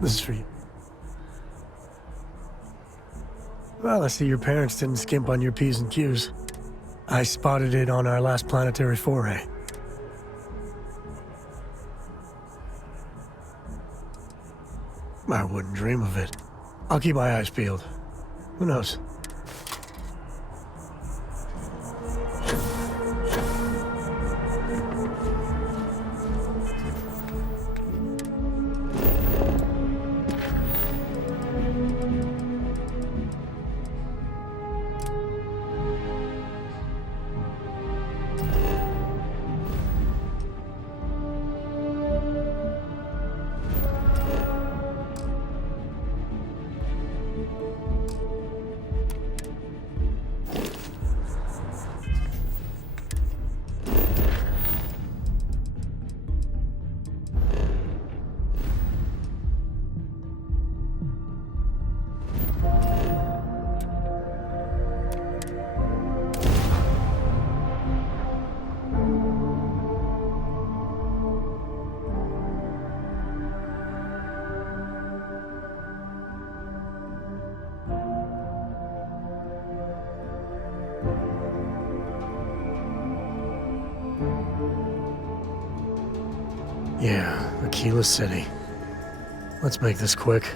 This is for you. Well, I see your parents didn't skimp on your P's and Q's. I spotted it on our last planetary foray. I wouldn't dream of it. I'll keep my eyes peeled. Who knows? Yeah, Aquila City. Let's make this quick.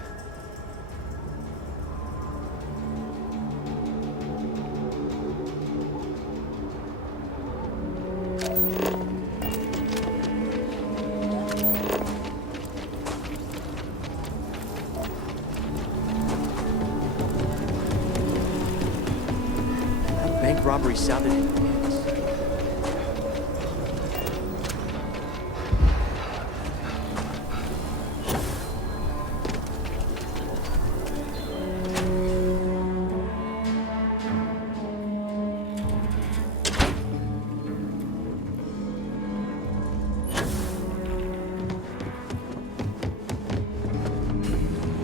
That bank robbery sounded intense.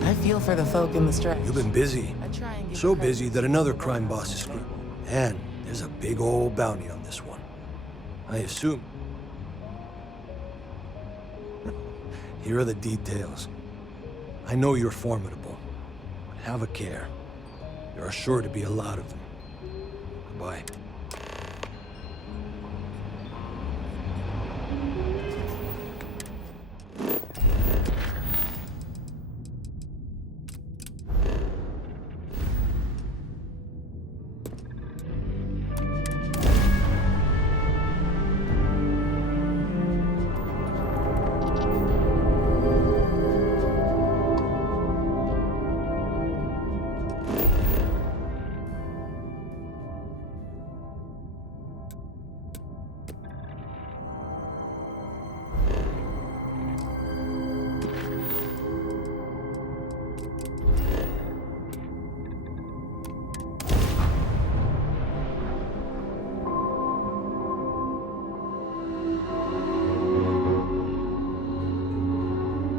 I feel for the folk in the stress. You've been busy. I try and give So credit busy that another crime boss is screwed. And there's a big old bounty on this one. I assume. Here are the details. I know you're formidable, but have a care. There are sure to be a lot of them. Goodbye.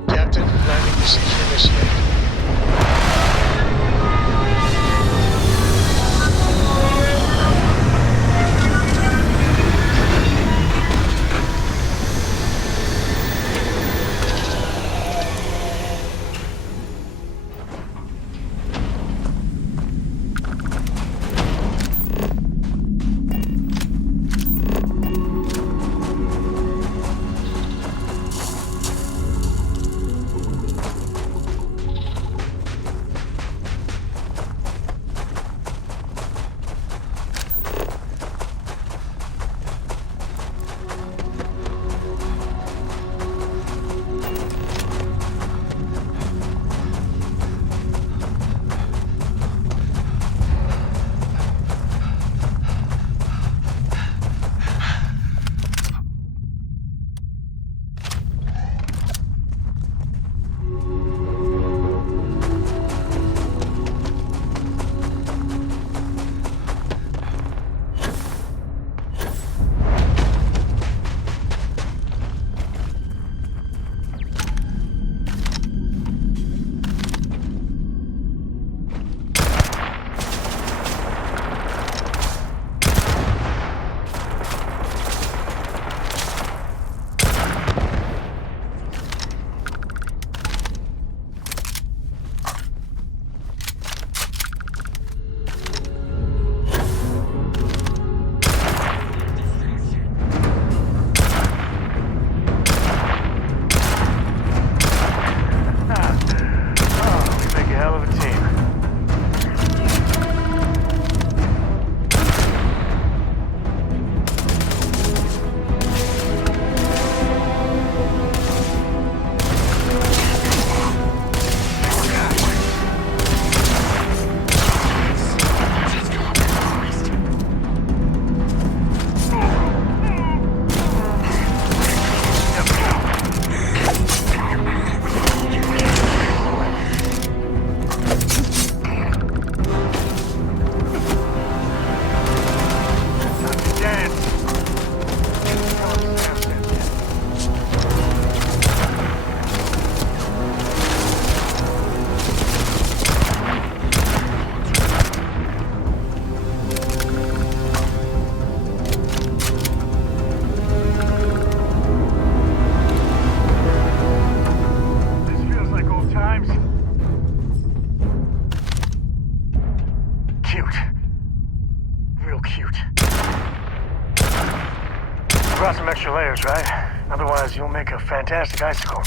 Captain, landing procedure initiated. cute. Brought some extra layers, right? Otherwise, you'll make a fantastic icicle.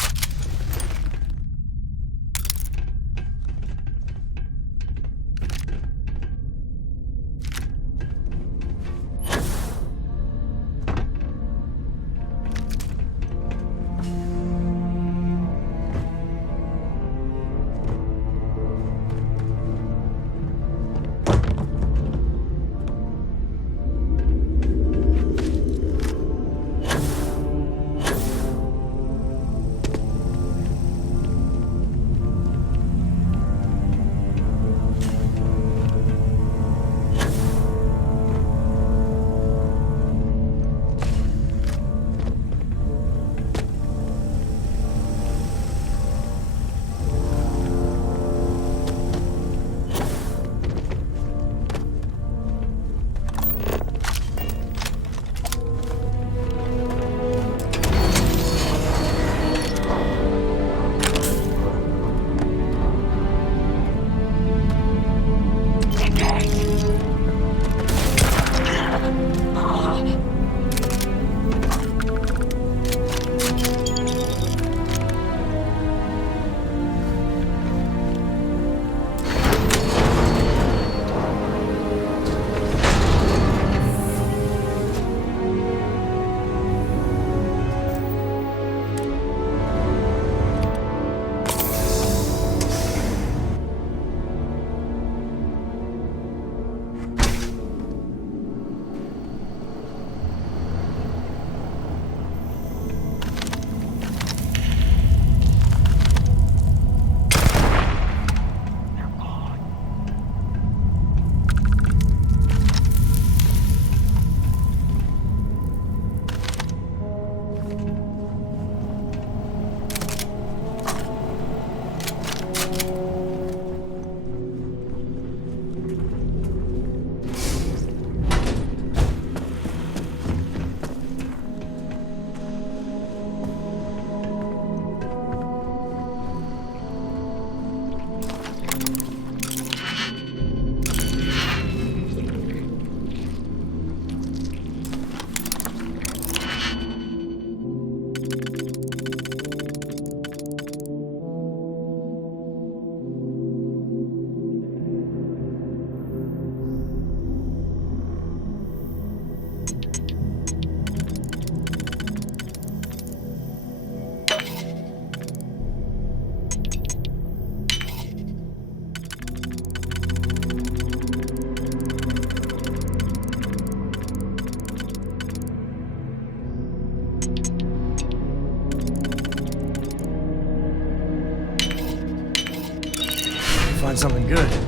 Find something good.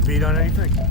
a beat on anything?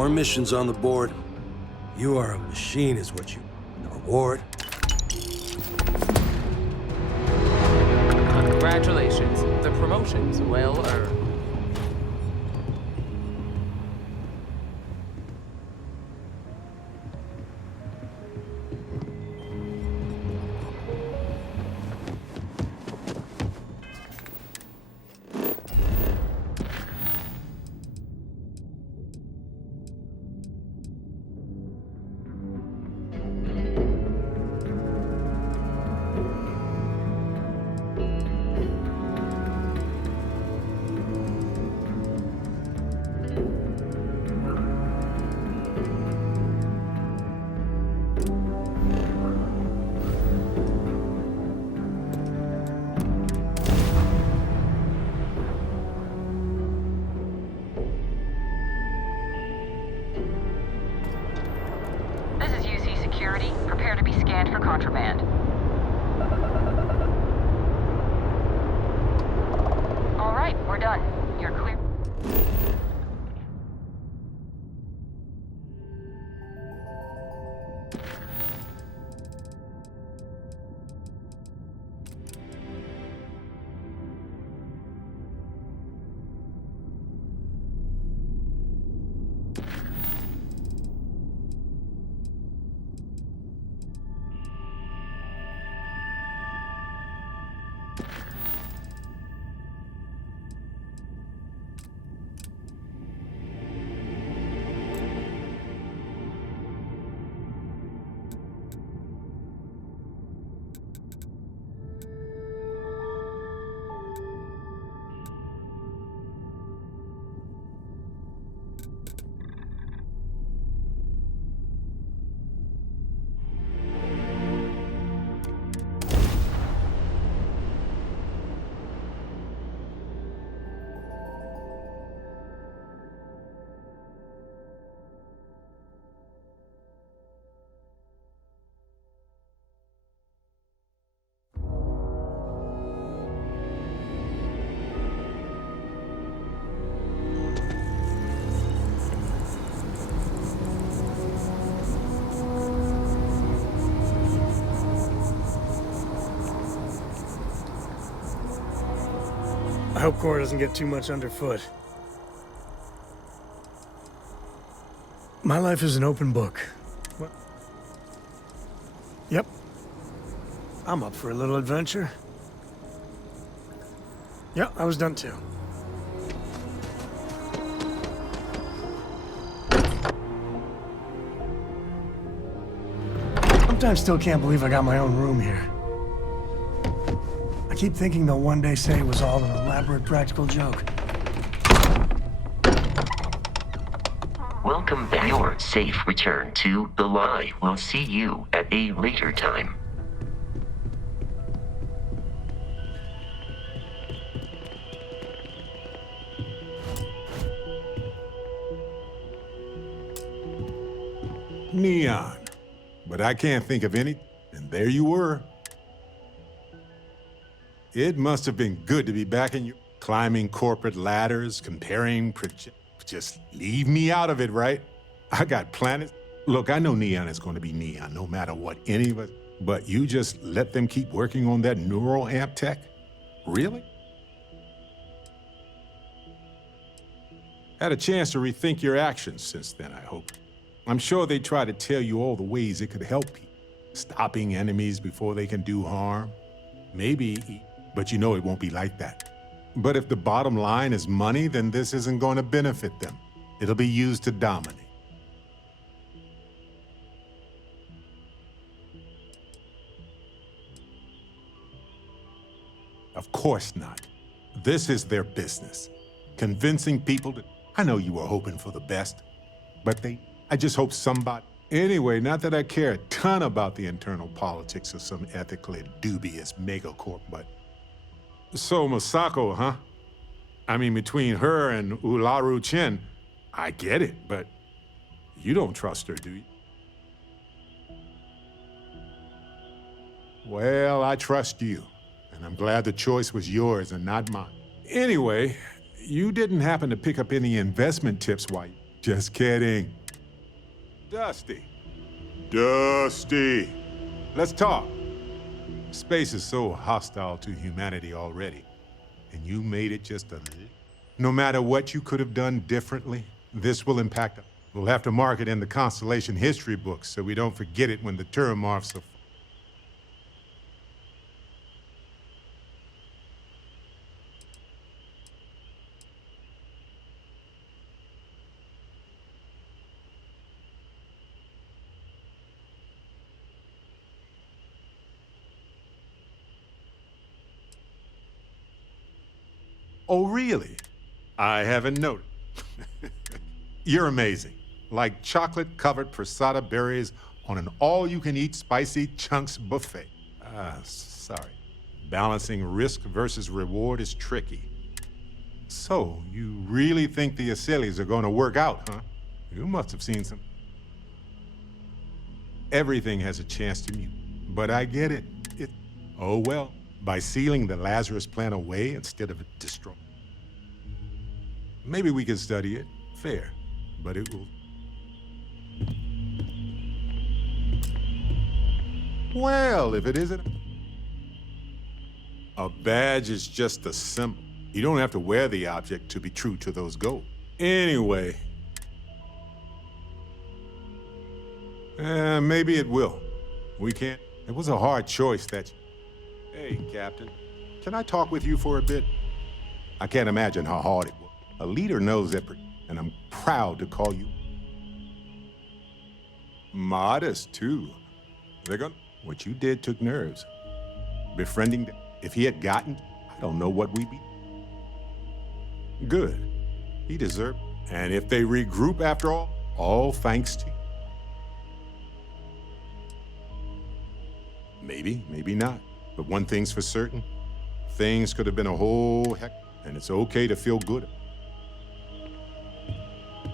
More missions on the board. You are a machine is what you... The reward? Congratulations. The promotion's well earned. This is UC Security. Prepare to be scanned for contraband. All right, we're done. You're clear. I hope Cora doesn't get too much underfoot. My life is an open book. What? Yep. I'm up for a little adventure. Yeah, I was done too. Sometimes still can't believe I got my own room here. I keep thinking they'll one day say it was all an elaborate practical joke. Welcome back. Your safe return to the lie. We'll see you at a later time. Neon. But I can't think of any, and there you were. It must have been good to be back in your climbing corporate ladders, comparing just leave me out of it, right? I got planets. Look, I know Neon is going to be Neon, no matter what any of us, but you just let them keep working on that neural amp tech? Really? Had a chance to rethink your actions since then, I hope. I'm sure they try to tell you all the ways it could help people. Stopping enemies before they can do harm. Maybe, but you know it won't be like that. But if the bottom line is money, then this isn't going to benefit them. It'll be used to dominate. Of course not. This is their business. Convincing people to... I know you were hoping for the best, but I just hope somebody... Anyway, not that I care a ton about the internal politics of some ethically dubious megacorp, but... So, Masako, huh? I mean, between her and Ularu Chen, I get it, but you don't trust her, do you? Well, I trust you, and I'm glad the choice was yours and not mine. Anyway, you didn't happen to pick up any investment tips while Just kidding. Dusty. Dusty. Let's talk. Space is so hostile to humanity already, and you made it just a little. No matter what you could have done differently, this will impact us. We'll have to mark it in the Constellation history books so we don't forget it when the Terramorphs are... Oh, really? I haven't noticed. You're amazing. Like chocolate-covered prasada berries on an all-you-can-eat spicy chunks buffet. Sorry. Balancing risk versus reward is tricky. So, you really think the Asylees are going to work out, huh? You must have seen some... Everything has a chance to mute, but I get it. Oh well, by sealing the Lazarus plan away instead of destroying. Maybe we can study it. Fair. But it will... Well, if it isn't... A badge is just a symbol. You don't have to wear the object to be true to those goals. Anyway... maybe it will. We can't... It was a hard choice that... Hey, Captain. Can I talk with you for a bit? I can't imagine how hard it was. A leader knows that, and I'm proud to call you... Modest, too. They're gonna... What you did took nerves. Befriending them. If he had gotten... I don't know what we'd be... Good. He deserved... And if they regroup after all thanks to you. Maybe, maybe not. But one thing's for certain. Things could have been a whole heck... And it's okay to feel good.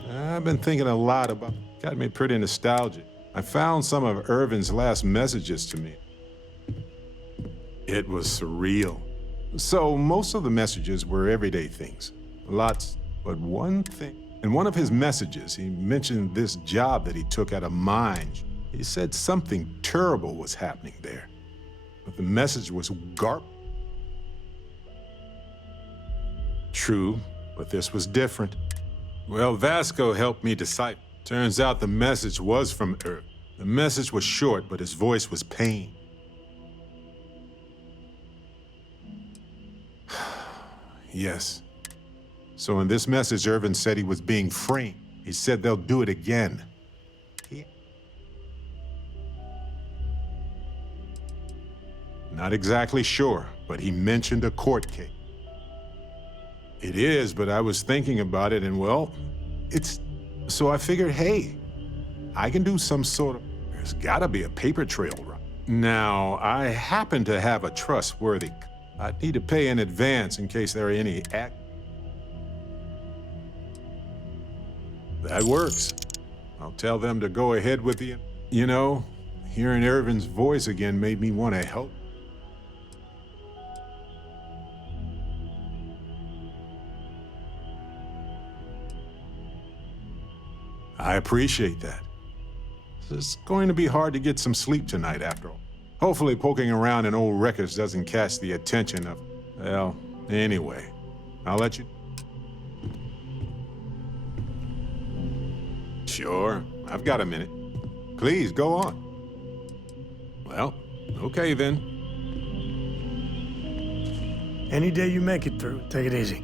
I've been thinking a lot about... Got me pretty nostalgic. I found some of Irvin's last messages to me. It was surreal. So most of the messages were everyday things. Lots, but one thing. In one of his messages, he mentioned this job that he took at a mine. He said something terrible was happening there. But the message was True, but this was different. Well, Vasco helped me decipher. Turns out the message was from Irv. The message was short, but his voice was pain. Yes. So in this message, Irvin said he was being framed. He said they'll do it again. Not exactly sure, but he mentioned a court case. It is, but I was thinking about it, and well, it's... So I figured, hey, I can do some sort of... There's gotta be a paper trail, right? Now, I happen to have a trustworthy... I'd need to pay in advance in case there are any That works. I'll tell them to go ahead with the... You know, hearing Irvin's voice again made me want to help. I appreciate that. It's going to be hard to get some sleep tonight, after all. Hopefully poking around in old records doesn't catch the attention of... Well, anyway, I'll let you... Sure, I've got a minute. Please, go on. Well, okay then. Any day you make it through, take it easy.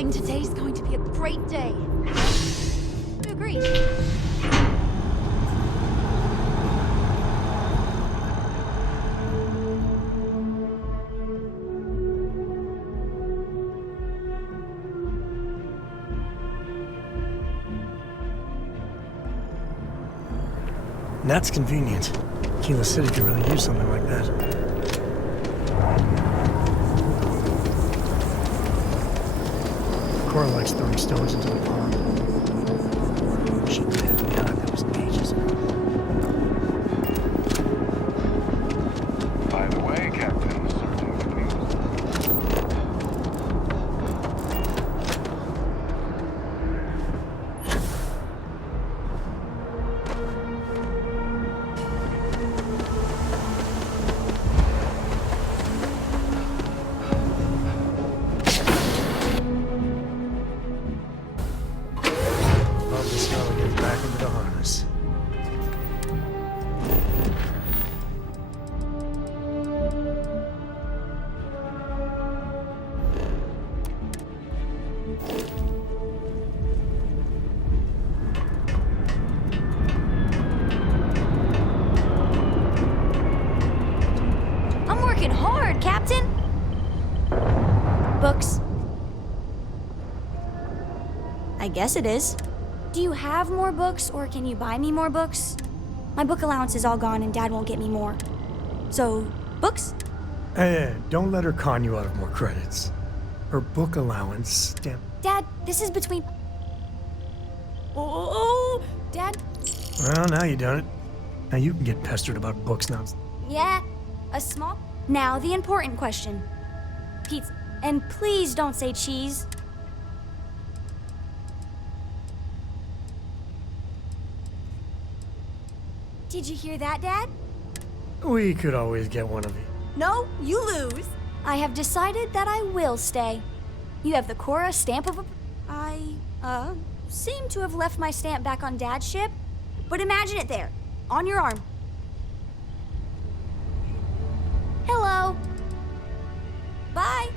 feeling today's going to be a great day. Who agrees? That's convenient. Kilo City could really use something like that. Cora likes throwing stones into the pond. She did. God, that was ages ago. By the way, Captain, certain good news. Love the smell of getting back into the harness. I'm working hard, Captain. Books. I guess it is. Do you have more books, or can you buy me more books? My book allowance is all gone, and Dad won't get me more. So, books? Hey, don't let her con you out of more credits. Her book allowance, damn. Dad, this is between... Oh, Dad? Well, now you done it. Now you can get pestered about books now. Yeah, a small... Now, the important question. Pizza. And please don't say cheese. Did you hear that, Dad? We could always get one of you. No, you lose. I have decided that I will stay. You have the Cora stamp of... I seem to have left my stamp back on Dad's ship, but imagine it there, on your arm. Hello. Bye.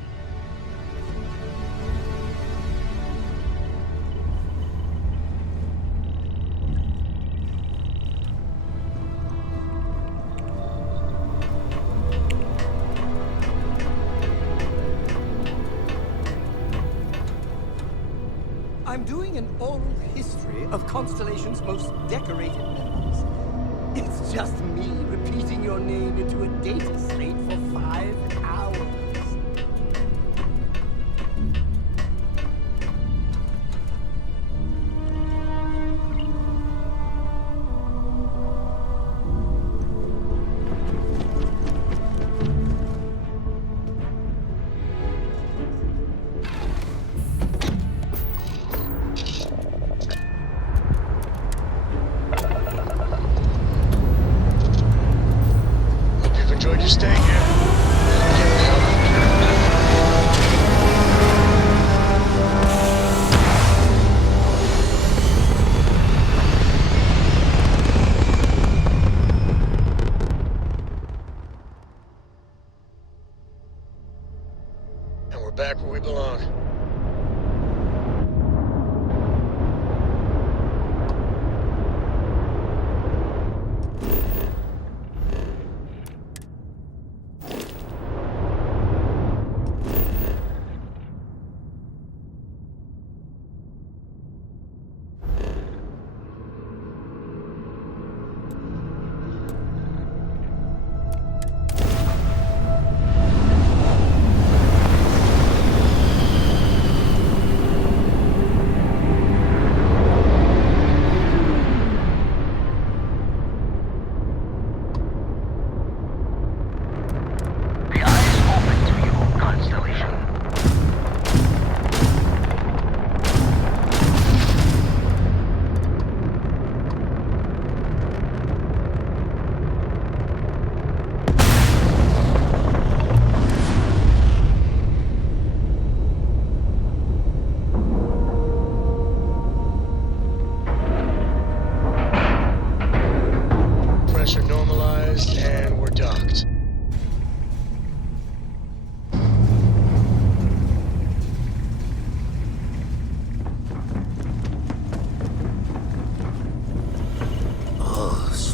I'm doing an oral history of Constellation's most decorated members. It's just me repeating your name into a data slate for 5 hours. Hope you've enjoyed your stay here.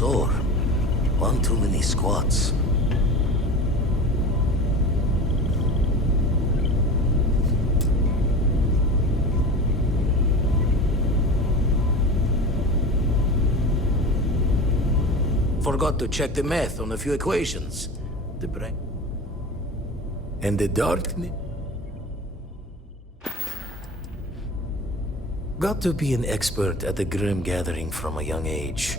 sore. One too many squats. Forgot to check the math on a few equations. The brain. And the darkness. Got to be an expert at the Grim Gathering from a young age.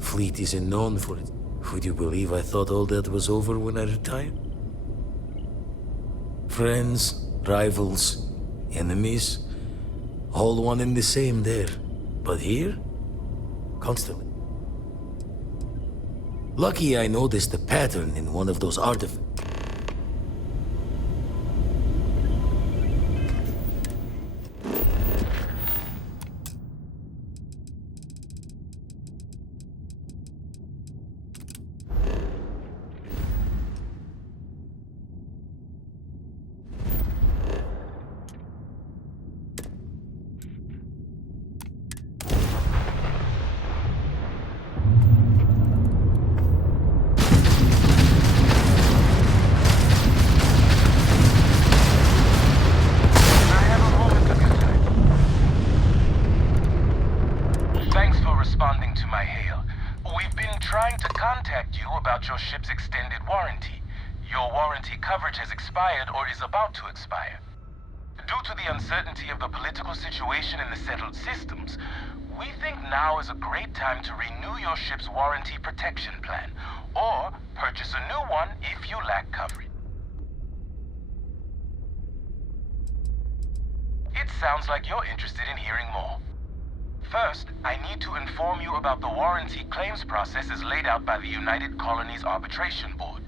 Fleet isn't known for it. Would you believe I thought all that was over when I retired? Friends, rivals, enemies, all one and the same there. But here, constantly. Lucky I noticed a pattern in one of those artifacts. Responding to my hail. We've been trying to contact you about your ship's extended warranty. Your warranty coverage has expired or is about to expire. Due to the uncertainty of the political situation in the settled systems, we think now is a great time to renew your ship's warranty protection plan, or purchase a new one if you lack coverage. It sounds like you're interested in hearing more. First, I need to inform you about the warranty claims process as laid out by the United Colonies Arbitration Board.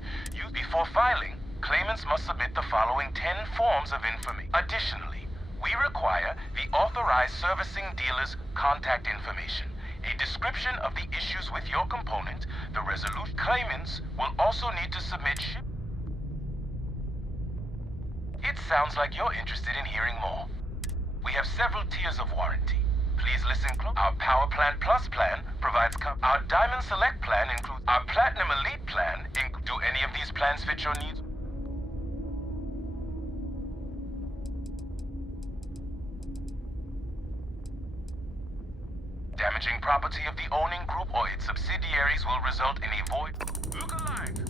Before filing, claimants must submit the following 10 forms of information. Additionally, we require the authorized servicing dealer's contact information, a description of the issues with your component, the resolution. Claimants will also need to submit It sounds like you're interested in hearing more. We have several tiers of warranty. Please listen close. Our Power Plant Plus plan provides coverage. Our Diamond Select plan includes our Platinum Elite plan. Do any of these plans fit your needs? Damaging property of the owning group or its subsidiaries will result in a void. Look alive!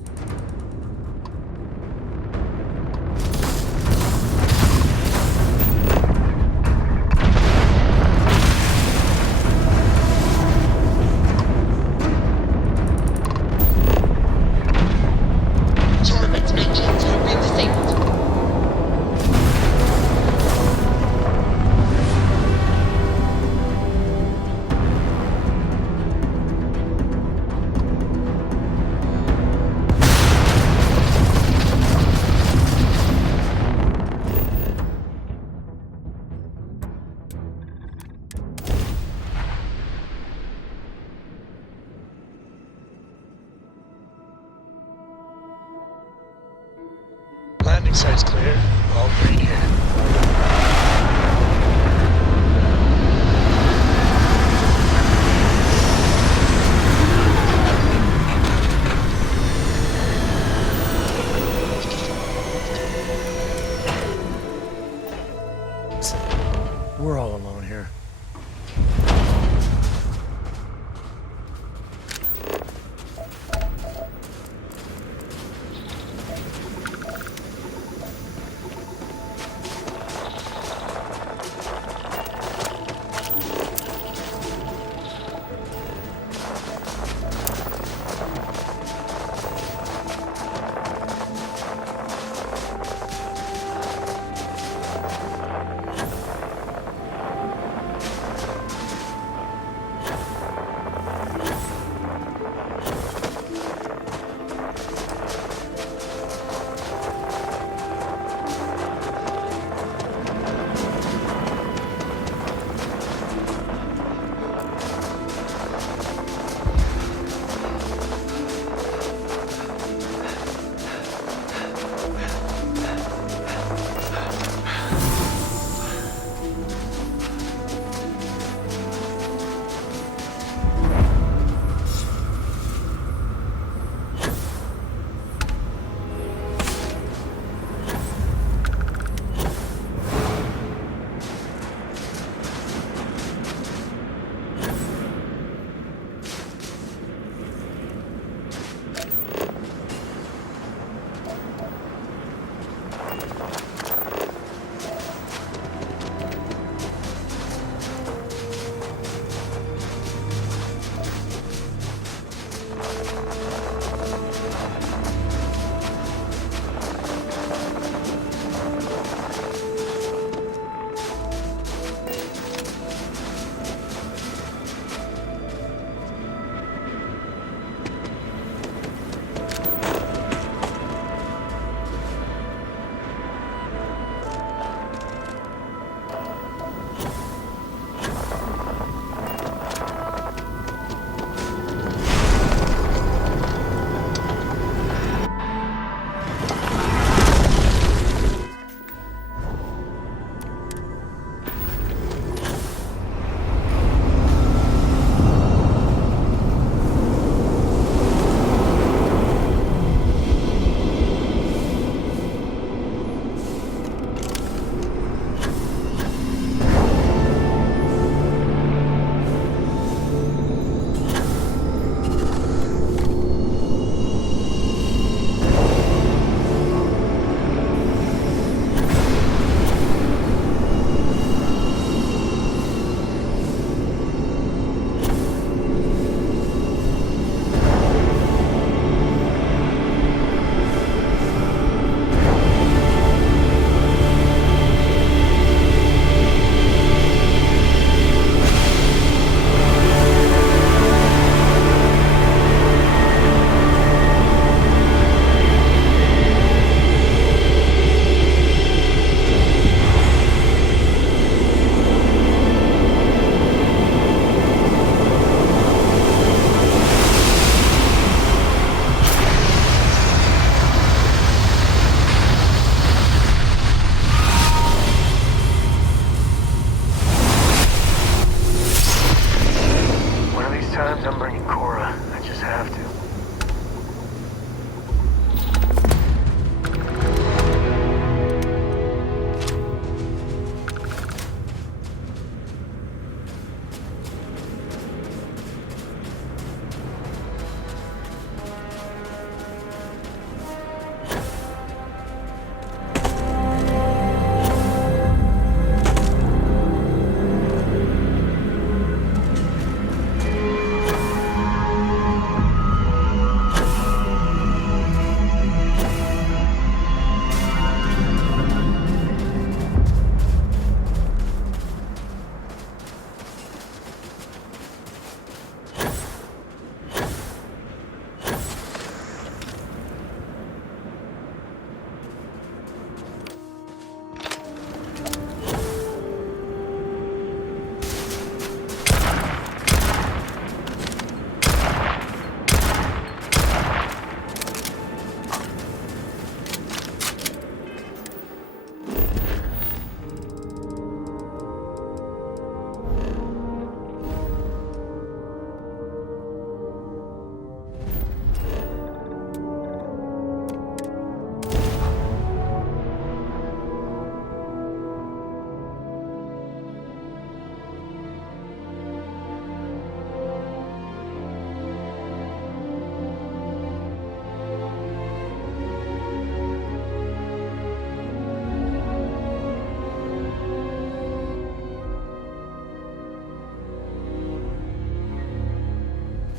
Landing site's clear. All green here. We're all alone here. means I'm bringing Cora. I just have to.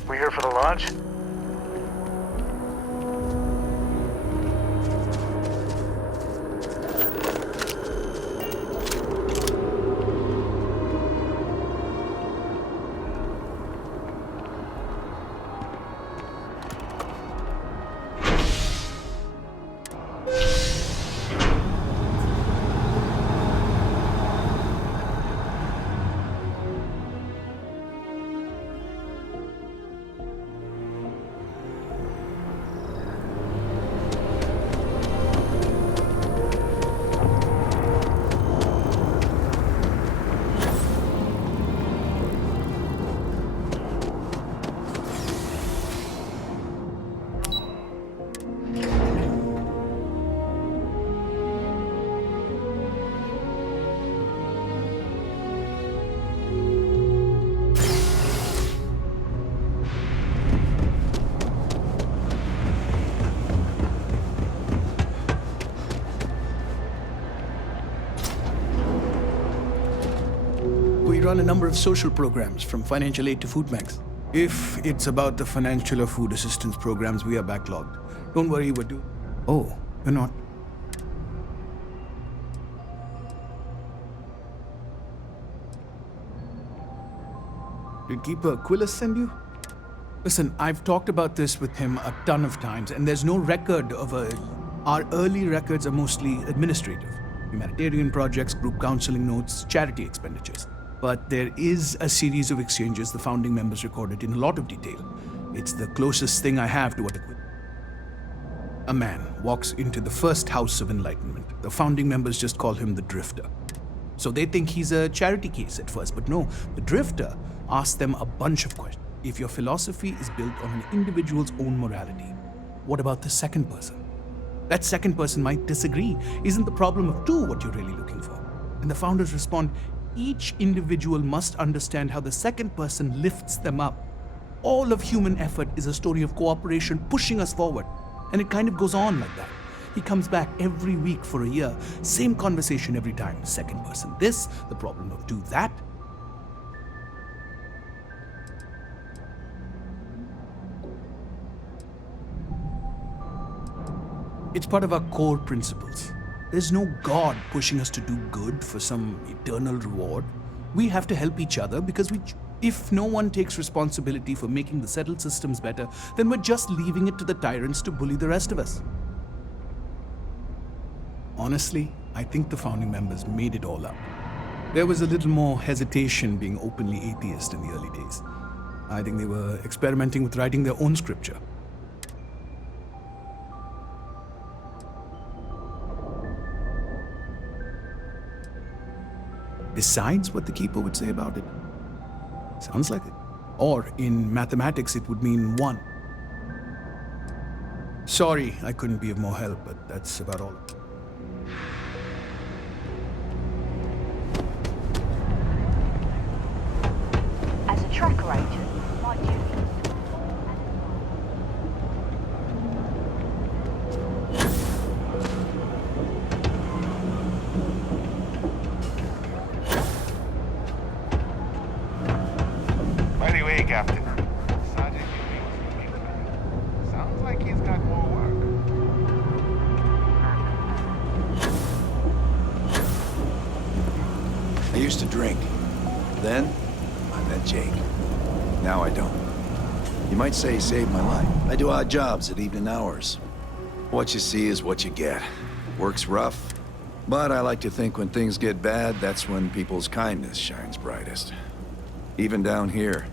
We here for the lodge? We run a number of social programs, from financial aid to food banks. If it's about the financial or food assistance programs, we are backlogged. Don't worry, we're doing... Oh, you're not. Did Keeper Quillis send you? Listen, I've talked about this with him a ton of times, and there's no record of a... Our early records are mostly administrative. Humanitarian projects, group counseling notes, charity expenditures. But there is a series of exchanges the founding members recorded in a lot of detail. It's the closest thing I have to what it would. A man walks into the first house of enlightenment. The founding members just call him the Drifter. So they think he's a charity case at first, but no, the Drifter asks them a bunch of questions. If your philosophy is built on an individual's own morality, what about the second person? That second person might disagree. Isn't the problem of two what you're really looking for? And the founders respond, each individual must understand how the second person lifts them up. All of human effort is a story of cooperation pushing us forward. And it kind of goes on like that. He comes back every week for a year. Same conversation every time. Second person this, the problem of two that. It's part of our core principles. There's no God pushing us to do good for some eternal reward. We have to help each other because if no one takes responsibility for making the settled systems better, then we're just leaving it to the tyrants to bully the rest of us. Honestly, I think the founding members made it all up. There was a little more hesitation being openly atheist in the early days. I think they were experimenting with writing their own scripture. Besides what the Keeper would say about it? Sounds like it. Or in mathematics, it would mean 1. Sorry, I couldn't be of more help, but that's about all. As a tracker agent, my duty is to... By the way, Captain, Sergeant Yumi was looking for you. Sounds like he's got more work. I used to drink. Then, I met Jake. Now I don't. You might say he saved my life. I do odd jobs at evening hours. What you see is what you get. Work's rough, but I like to think when things get bad, that's when people's kindness shines brightest. Even down here.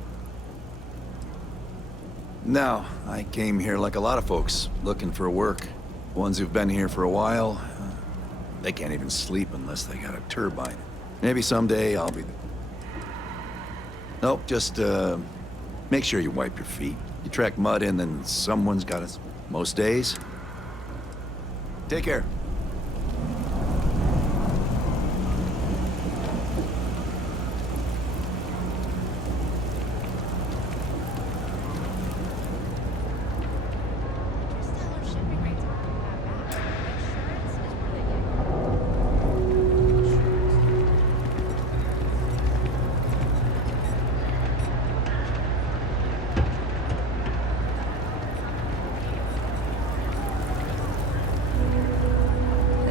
Now, I came here like a lot of folks, looking for work. Ones who've been here for a while, they can't even sleep unless they got a turbine. Maybe someday I'll be... Nope, just, make sure you wipe your feet. You track mud in, then someone's got us. Most days. Take care.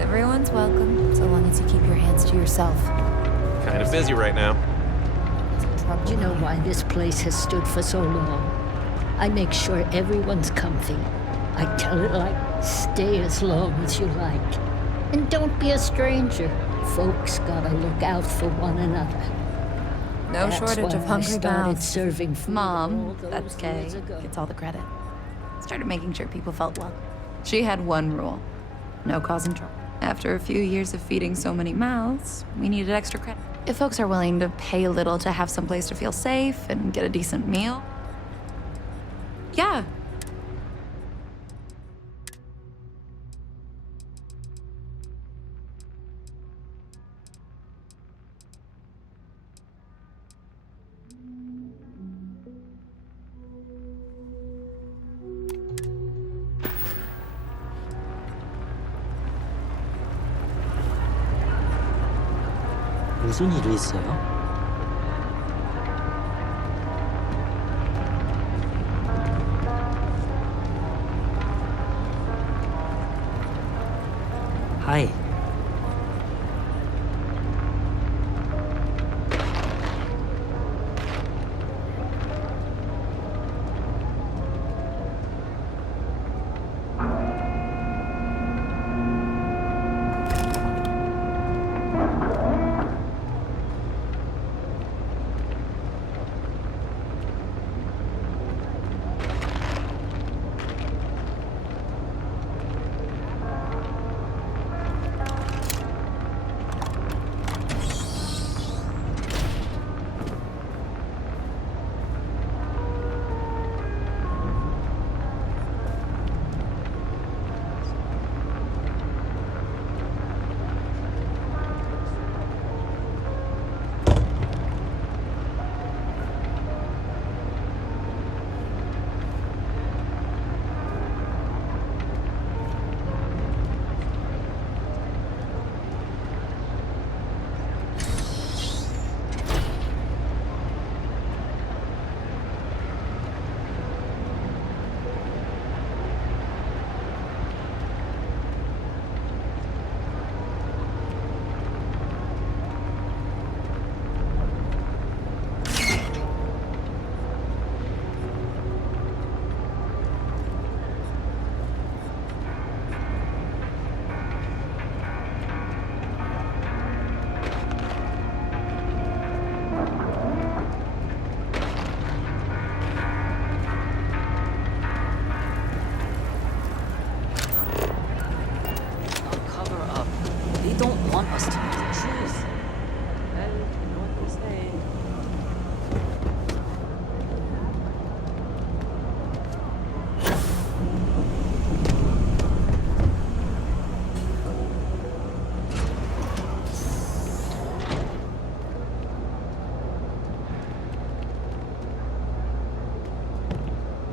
Everyone's welcome, so long as you keep your hands to yourself. Kind of busy right now. You know why this place has stood for so long? I make sure everyone's comfy. I tell it like, stay as long as you like. And don't be a stranger. Folks gotta look out for one another. No That's shortage of why I hungry started mouths. serving food Mom, all those that's Kay, years ago. gets all the credit. Started making sure people felt welcome. She had one rule: no causing trouble. After a few years of feeding so many mouths, we needed extra credit. If folks are willing to pay a little to have someplace to feel safe and get a decent meal, yeah. 무슨 일이 있어요? 하이.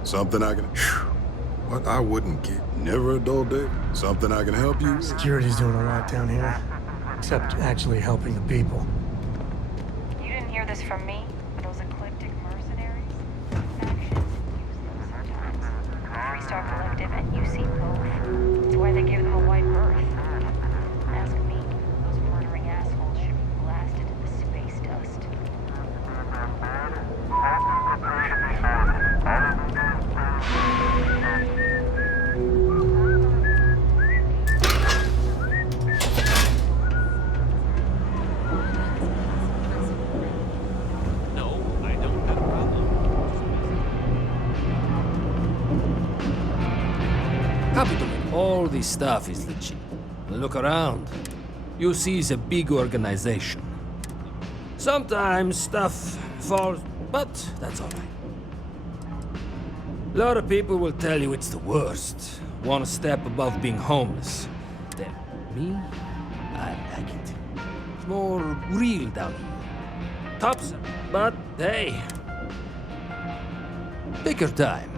Something I can... What I wouldn't get. Never a dull day. Something I can help you with. Security's doing a lot down here. Except actually helping the people. You didn't hear this from me, but those eclectic mercenaries? Factions use them sometimes. Freestar Collective and UC both. That's why they give them a wide berth. Ask me, those murdering assholes should be blasted into space dust. Happy to make all this stuff is legit. Look around. You see it's a big organization. Sometimes stuff falls, but that's alright. A lot of people will tell you it's the worst. One step above being homeless. Then, me, I like it. It's more real down here. Tops, but hey, take your time.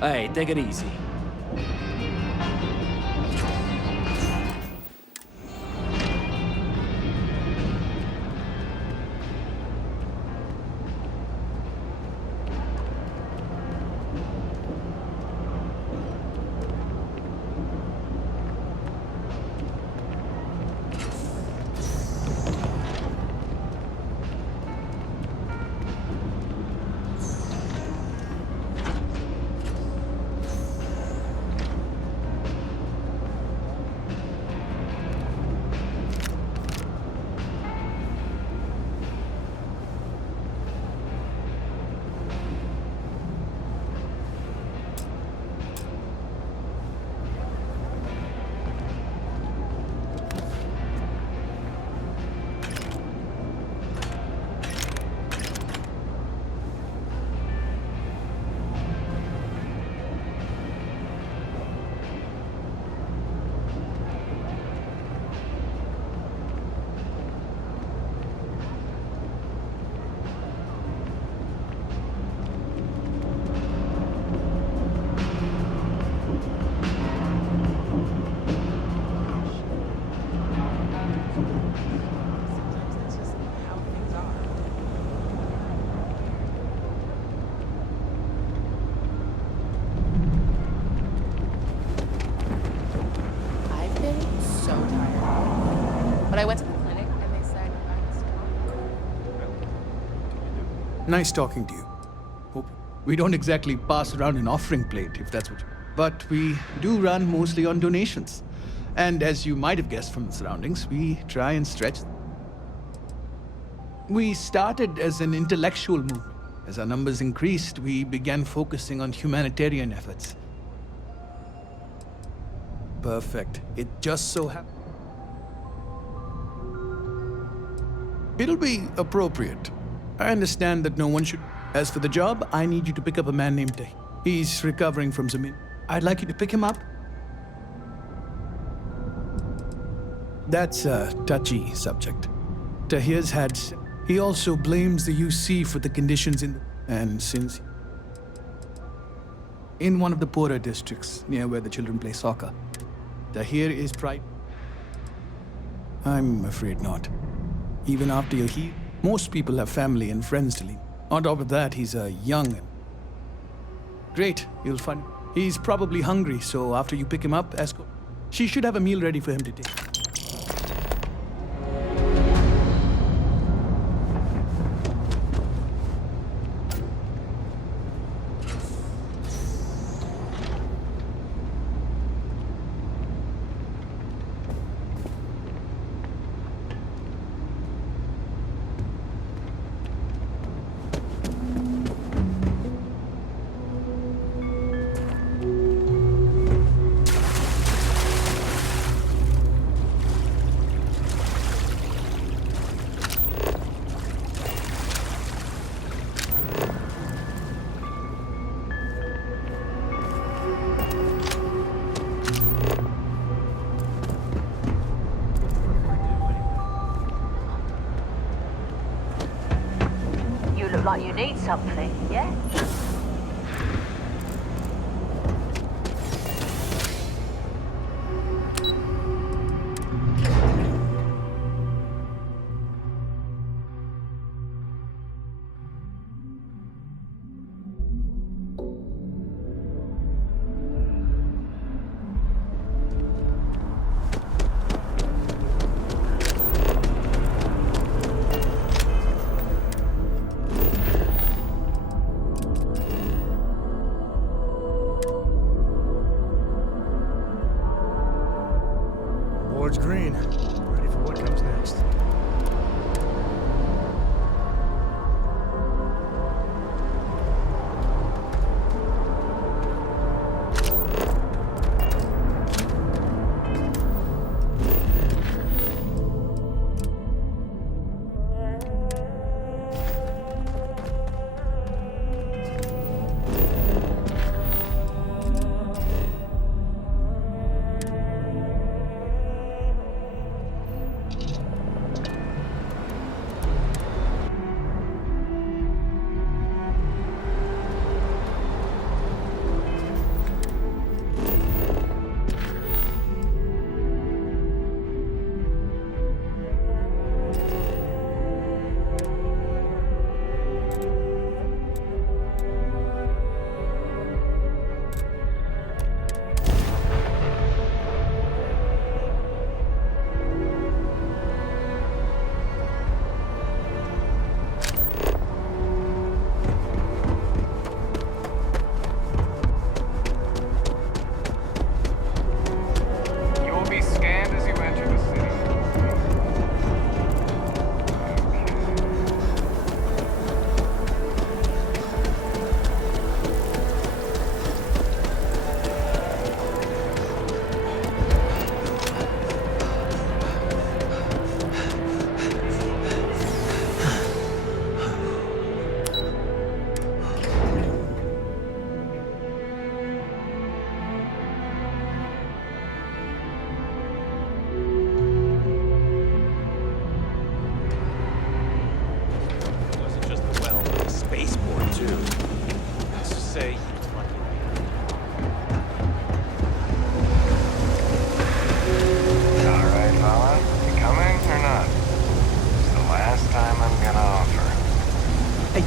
Hey, take it easy. But I went to the clinic and they said I was Nice talking to you. Hope we don't exactly pass around an offering plate, if that's what you... But we do run mostly on donations. And as you might have guessed from the surroundings, we try and stretch them. We started as an intellectual movement. As our numbers increased, we began focusing on humanitarian efforts. Perfect. It just so happened. It'll be appropriate. I understand that no one should... As for the job, I need you to pick up a man named Tahir. He's recovering from some... I'd like you to pick him up. That's a touchy subject. Tahir's had... He also blames the UC for the conditions in... And since... In one of the poorer districts, near where the children play soccer. Tahir is pride... I'm afraid not. Even after you're healed, most people have family and friends to leave. On top of that, he's a young and... Great, you'll find... He's probably hungry, so after you pick him up, escort... She should have a meal ready for him to take. you need something, yeah? Board's green. Ready for what comes next.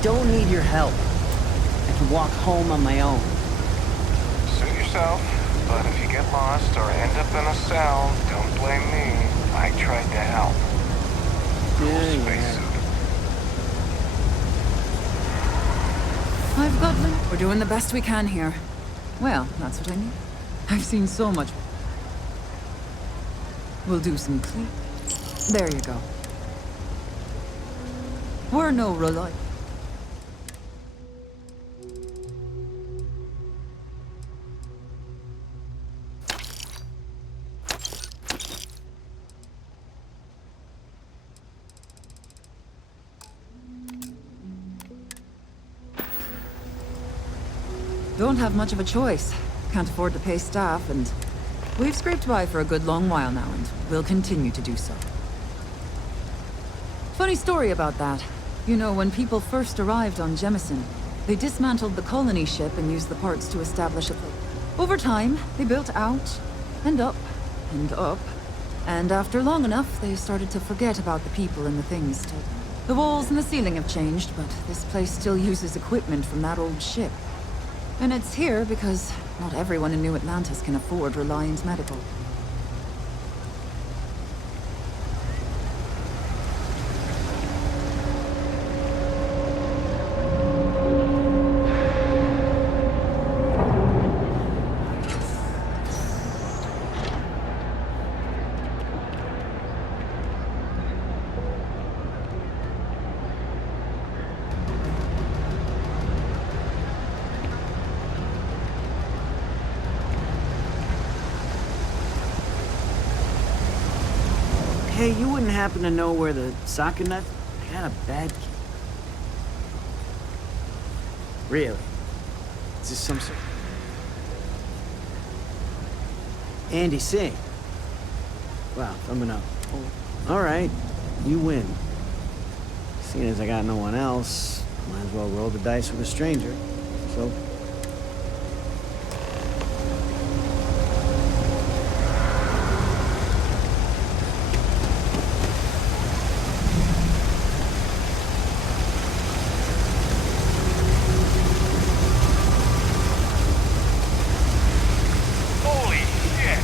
don't need your help. I can walk home on my own. Suit yourself, but if you get lost or end up in a cell, don't blame me. I tried to help. Yeah. I've got them. We're doing the best we can here. Well, that's what I mean. I've seen so much. We'll do some clean. There you go. We're no rely. Don't have much of a choice. Can't afford to pay staff, and we've scraped by for a good long while now, and we'll continue to do so. Funny story about that. You know, when people first arrived on Jemison, they dismantled the colony ship and used the parts to establish a place. Over time, they built out, and up, and up, and after long enough, they started to forget about the people and the things. The walls and the ceiling have changed, but this place still uses equipment from that old ship. And it's here because not everyone in New Atlantis can afford Reliant Medical. Hey, you wouldn't happen to know where the soccer nut? I got a bad kid. Really? Is this some sort? Andy, sing. Well, I'm gonna. All right, you win. Seeing as I got no one else, Might as well roll the dice with a stranger. So, Holy shit!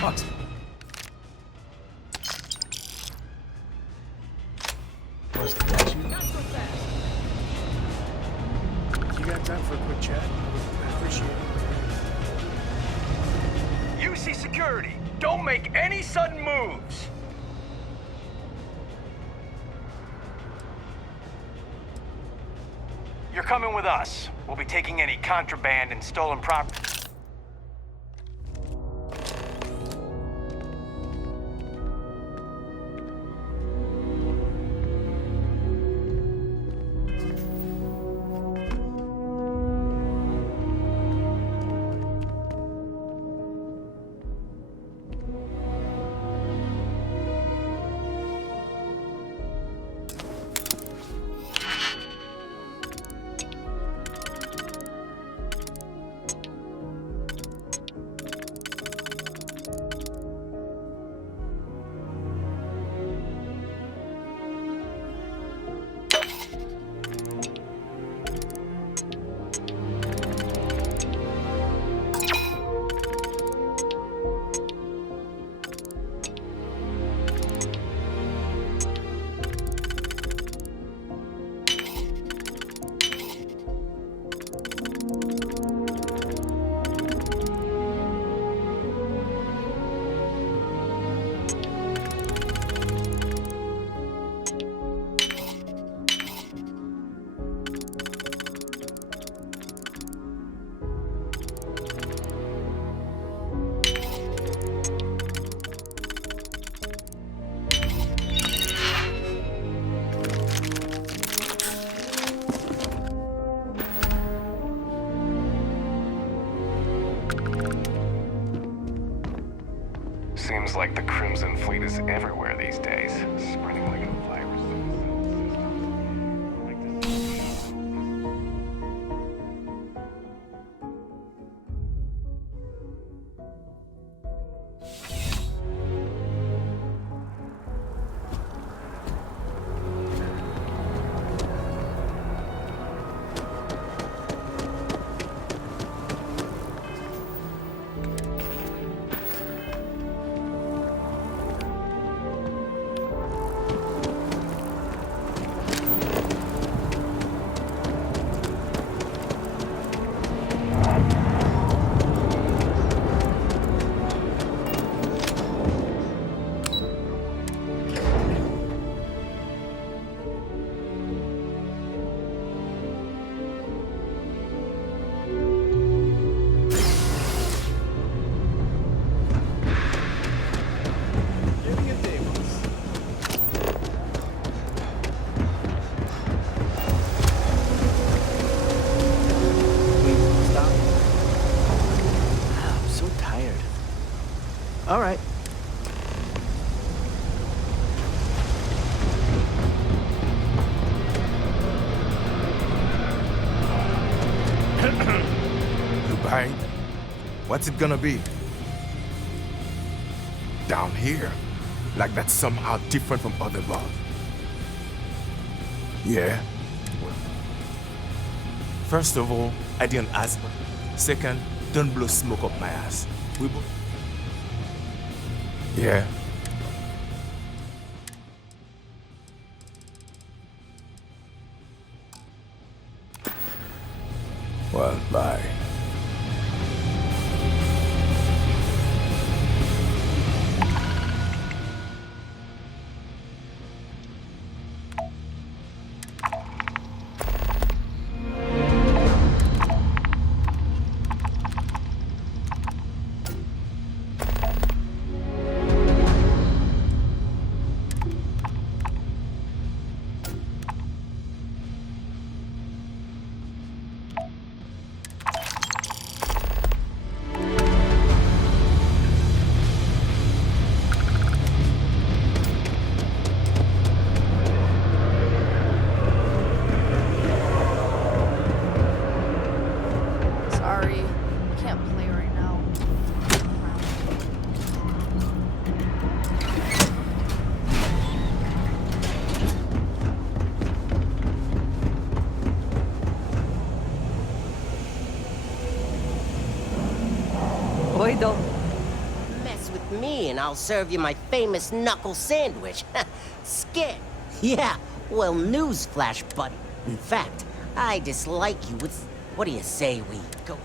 What? Was the statue? Not so fast. You got time for a quick chat? I appreciate it. UC security, don't make any sudden moves. You're coming with us. We'll be taking any contraband and stolen property. Seems like the Crimson Fleet is everywhere these days, spreading like a virus. all right. Goodbye. What's it gonna be? Down here? Like that's somehow different from other love? Yeah. First of all, I didn't ask. Second, don't blow smoke up my ass. We both. Yeah. Well, bye. Oido. Mess with me and I'll serve you my famous knuckle sandwich. Scared? Yeah, well, newsflash, buddy. In fact, I dislike you with... What do you say we go...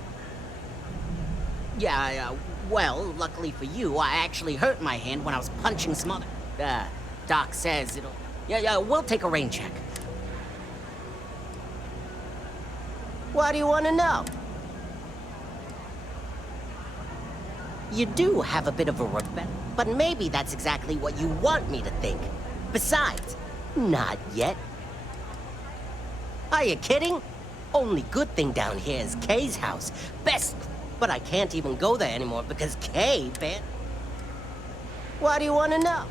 Yeah, well, luckily for you, I actually hurt my hand when I was punching some other... Doc says it'll... Yeah, we'll take a rain check. What do you want to know? You do have a bit of a rebel, but maybe that's exactly what you want me to think. Besides, not yet. Are you kidding? Only good thing down here is Kay's house. Best, but I can't even go there anymore because Kay banned. What do you want to know?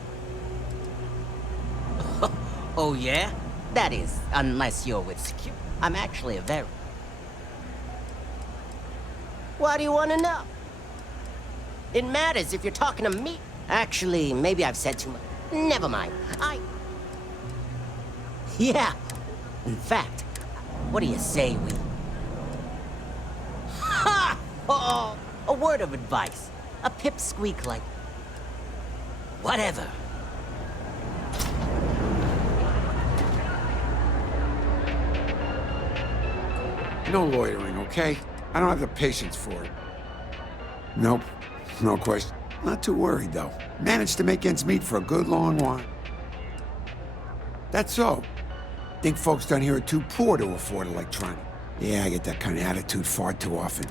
Oh yeah? That is, unless you're with security. I'm actually a very... What do you want to know? It matters if you're talking to me. Actually, maybe I've said too much. Never mind. Yeah. In fact, what do you say we... Ha! Oh, a word of advice. A pipsqueak like... Whatever. No loitering, okay? I don't have the patience for it. Nope. No question. Not too worried, though. Managed to make ends meet for a good long while. That's so. Think folks down here are too poor to afford electronic. Yeah, I get that kind of attitude far too often.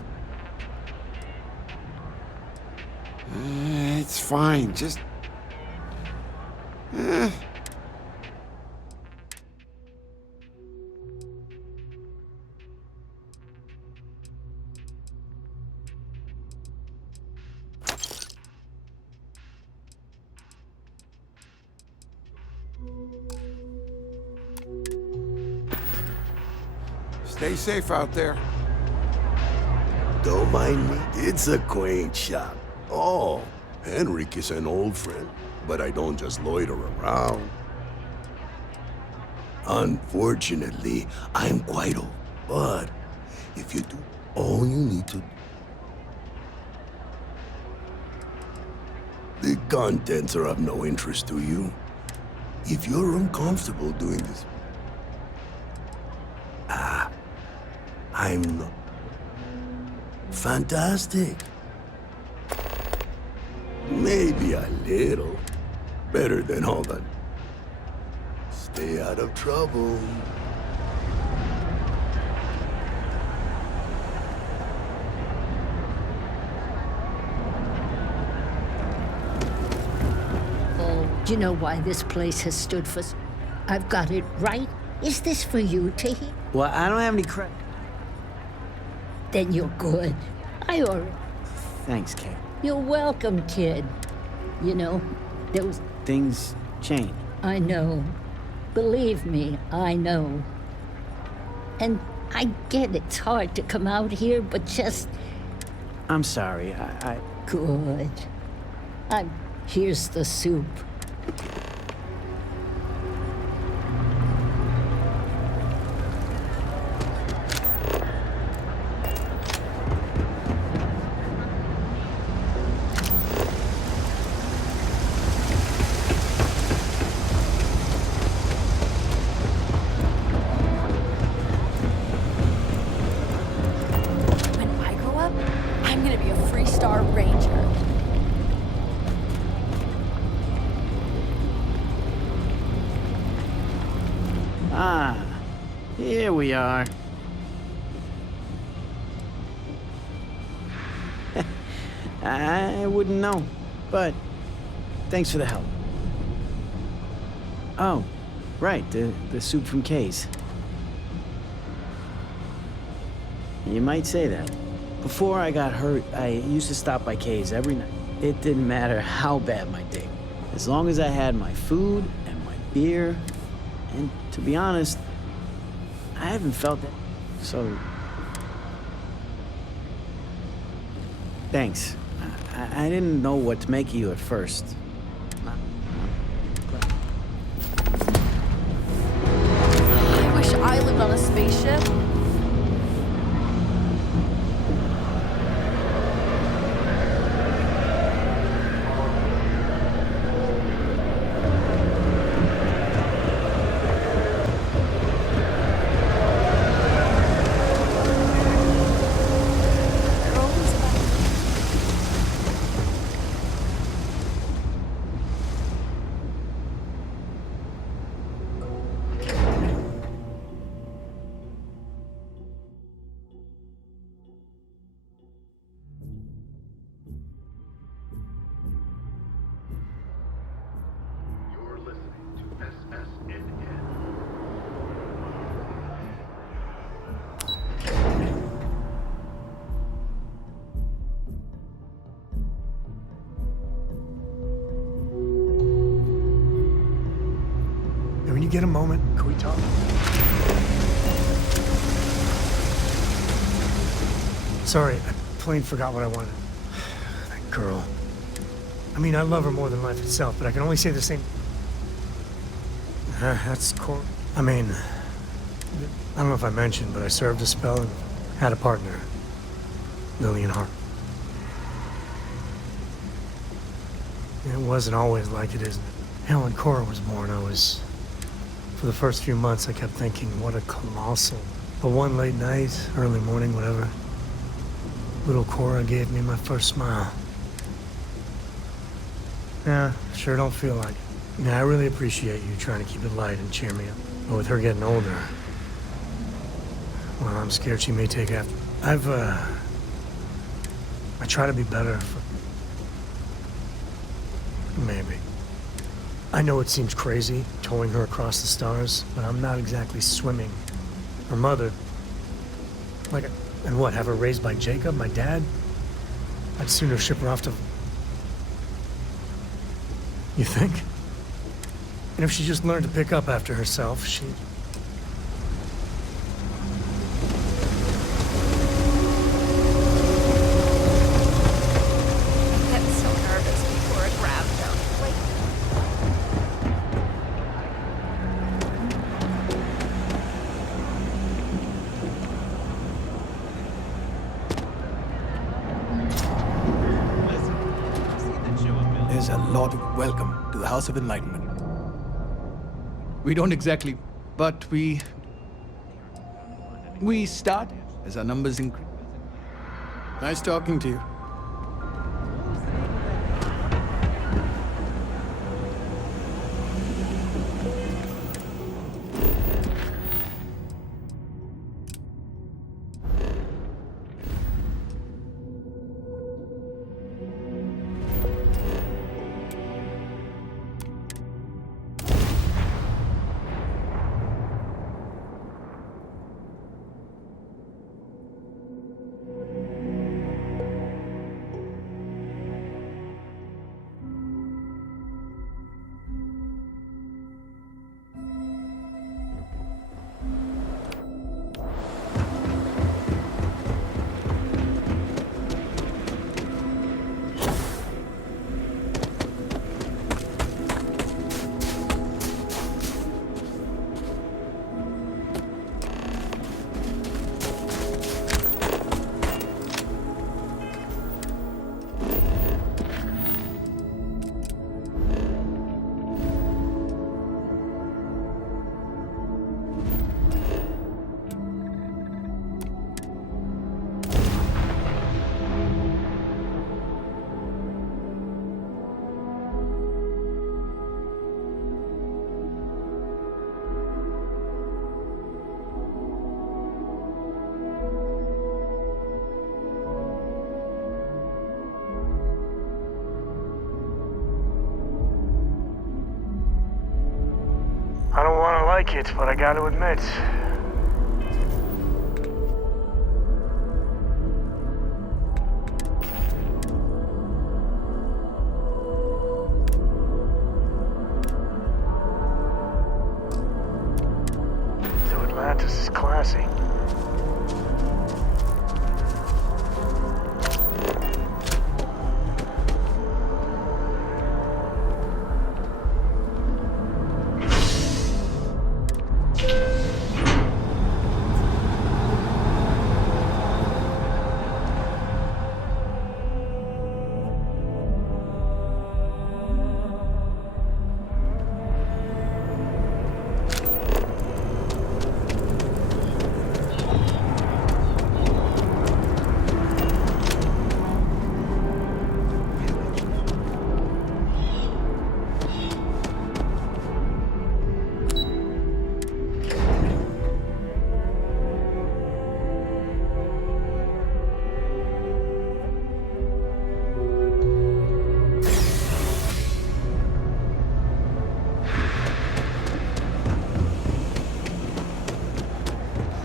It's fine, just... Stay safe out there. Don't mind me. It's a quaint shop. Oh, Henrik is an old friend, but I don't just loiter around. Unfortunately, I'm quite old, but if you do all you need to... The contents are of no interest to you. If you're uncomfortable doing this... I'm not... Fantastic. Maybe a little. Better than all that. Stay out of trouble. Oh, do you know why this place has stood for... I've got it right. Is this for you, Tehi? Well, I don't have any credit. Then you're good. I already... Thanks, Kay. You're welcome, kid. You know, there was... Things change. I know. Believe me, I know. And I get it's hard to come out here, but just... I'm sorry, I... Good. Here's the soup. Here we are. I wouldn't know, but thanks for the help. Oh, right, the soup from Kay's. You might say that. Before I got hurt, I used to stop by Kay's every night. It didn't matter how bad my day. As long as I had my food and my beer, and to be honest, I haven't felt that. So, thanks. I didn't know what to make of you at first. I wish I lived on a spaceship. get a moment? Can we talk? Sorry, I plain forgot what I wanted. That girl. I mean, I love her more than life itself, but I can only say the same. That's cool. I mean, I don't know if I mentioned, but I served a spell and had a partner. Lillian Hart. It wasn't always like it is. Hell, when Cora was born, for the first few months, I kept thinking, what a colossal. But one late night, early morning, whatever, little Cora gave me my first smile. Yeah, sure don't feel like it. Yeah, I really appreciate you trying to keep it light and cheer me up. But with her getting older, well, I'm scared she may take after. I try to be better for... Maybe. I know it seems crazy, towing her across the stars, but I'm not exactly swimming. Her mother... And what, have her raised by Jacob, my dad? I'd sooner ship her off to... You think? And if she just learned to pick up after herself, she'd... There's a lot of welcome to the House of Enlightenment. We don't exactly, but we start as our numbers increase. Nice talking to you. I don't want to like it, but I gotta admit, New Atlantis is classy.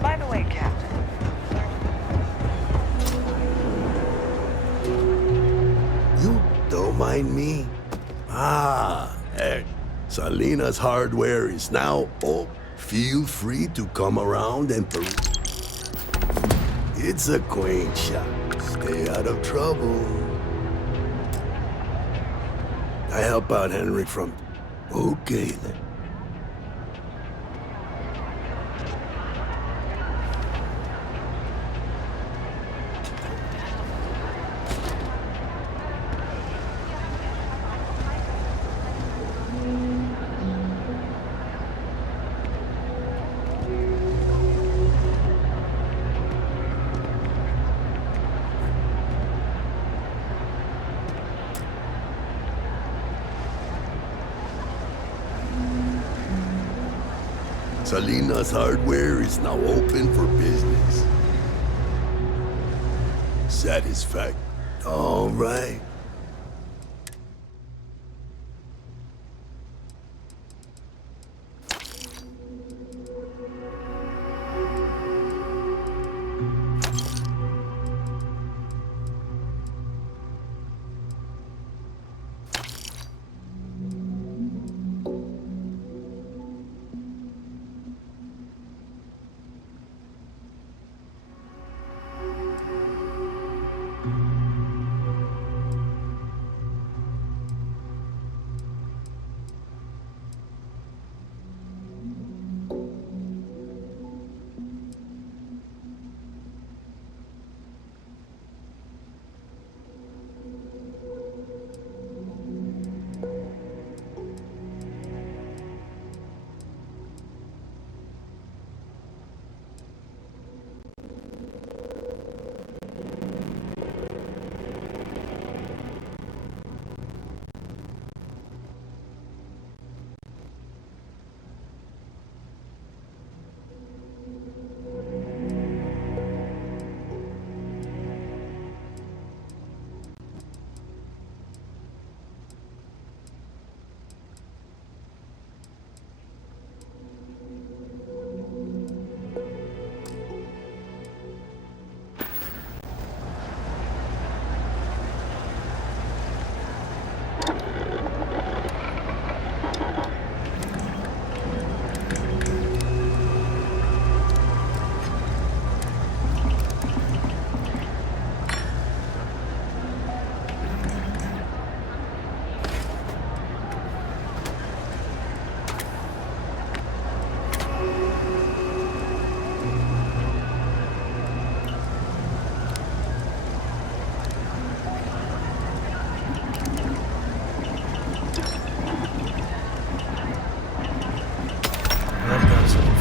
By the way, Captain. You don't mind me? Ah, heck. Salinas Hardware is now open. Feel free to come around and peruse. It's a quaint shop. Stay out of trouble. I help out Henry from... Okay, then. Salinas Hardware is now open for business. Satisfied. All right.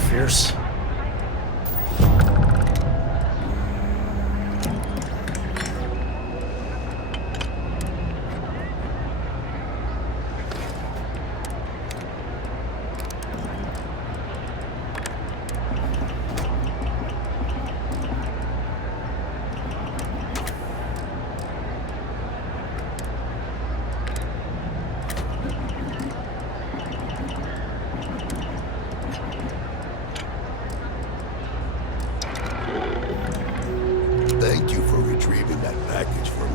Fierce. Thank you for retrieving that package for me.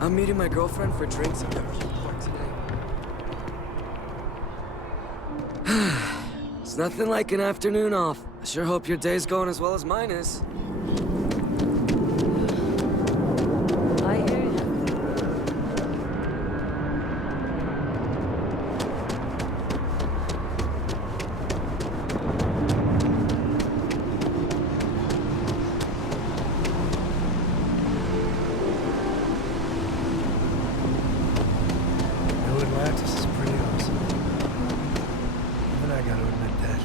I'm meeting my girlfriend for drinks at the park today. It's nothing like an afternoon off. I sure hope your day's going as well as mine is. I hear you. New Atlantis is pretty awesome. Even I gotta admit that.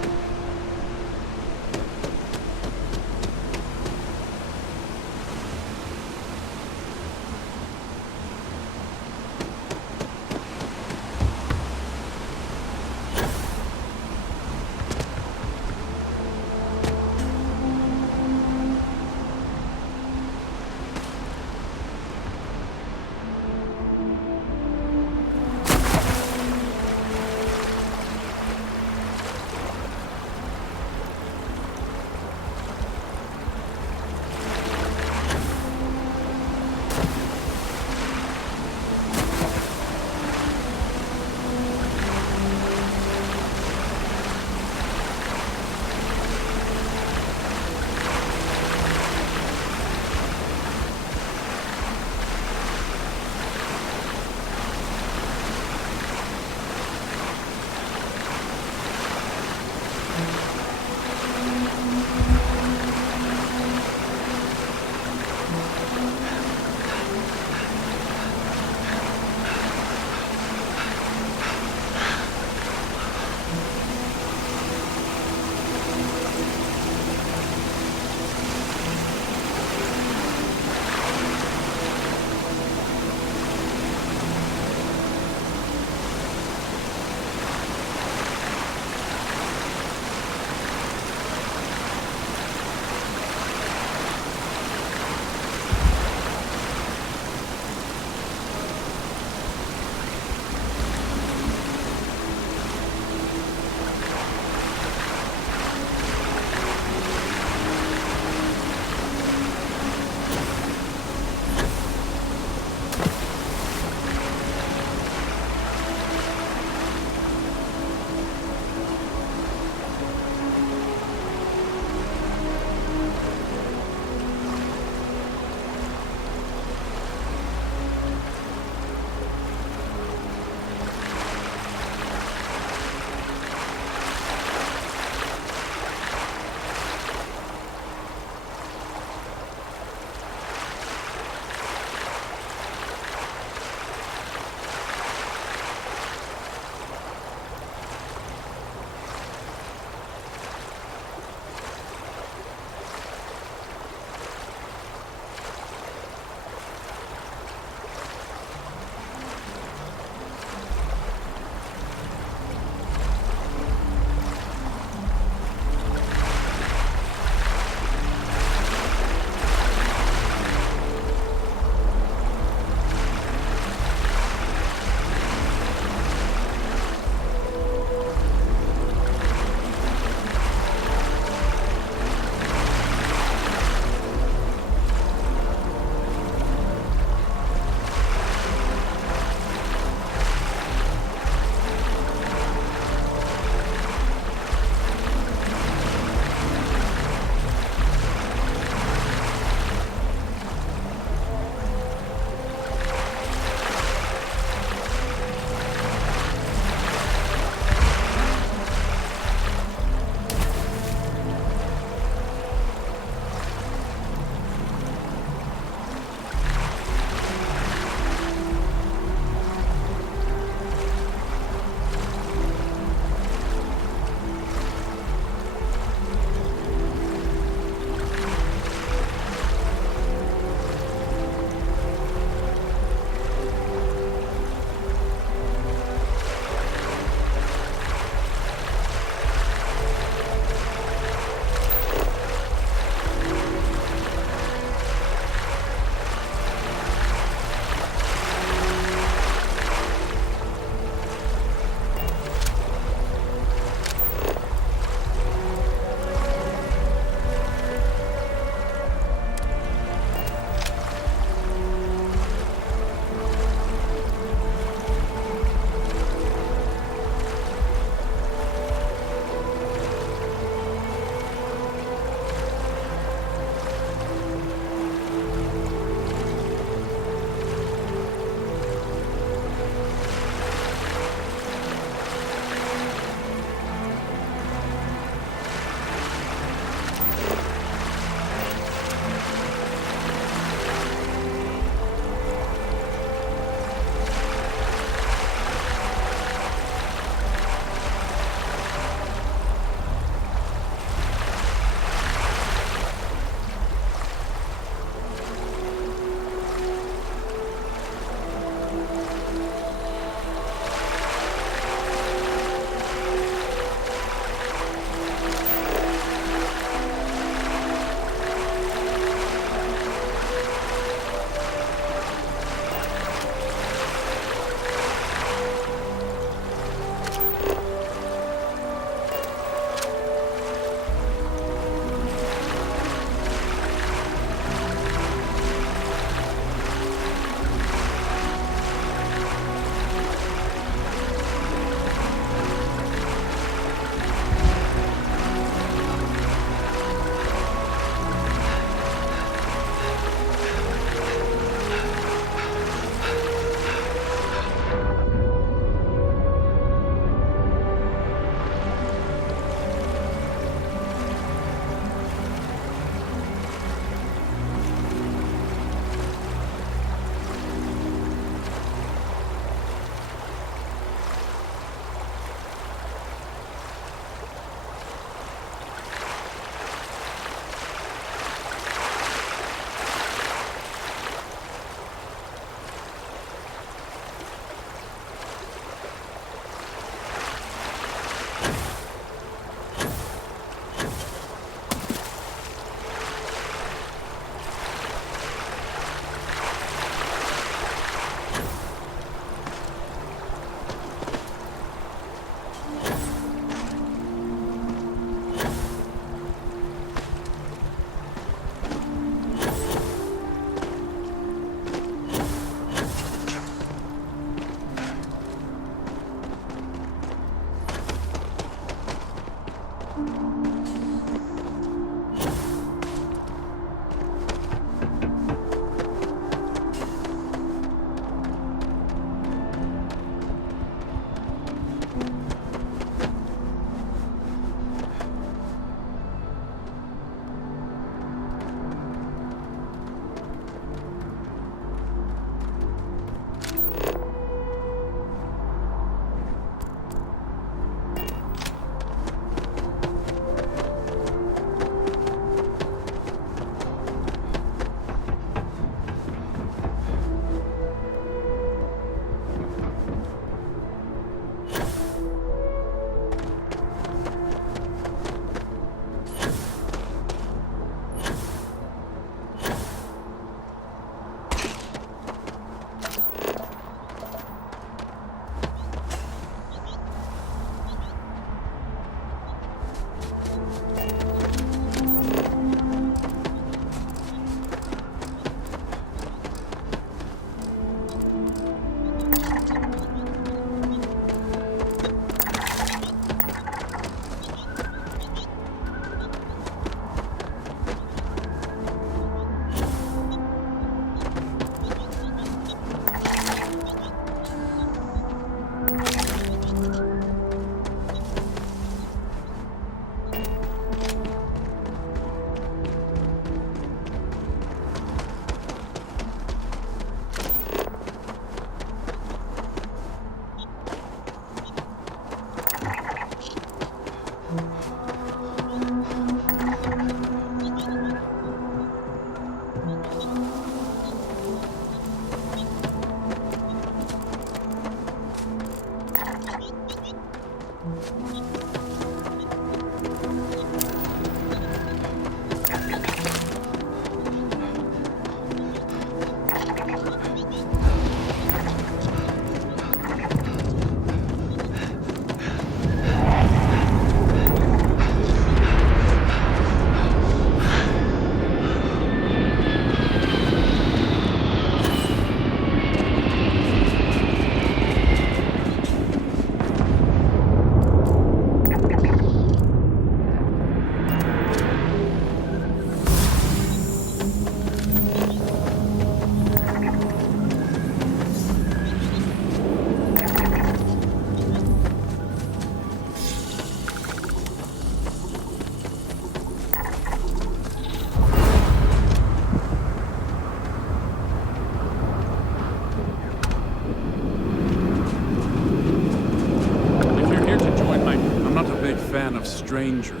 stranger.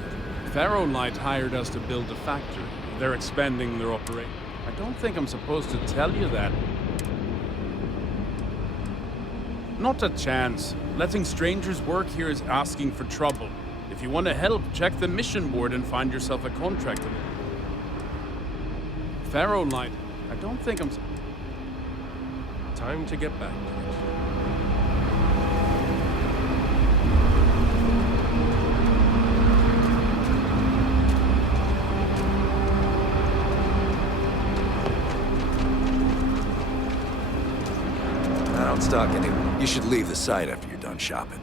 Pharaoh Light hired us to build a factory. They're expanding their operation. I don't think I'm supposed to tell you that. Not a chance. Letting strangers work here is asking for trouble. If you want to help, check the mission board and find yourself a contractor. Pharaoh Light, I don't think I'm... Time to get back to it. I don't stock any. You should leave the site after you're done shopping.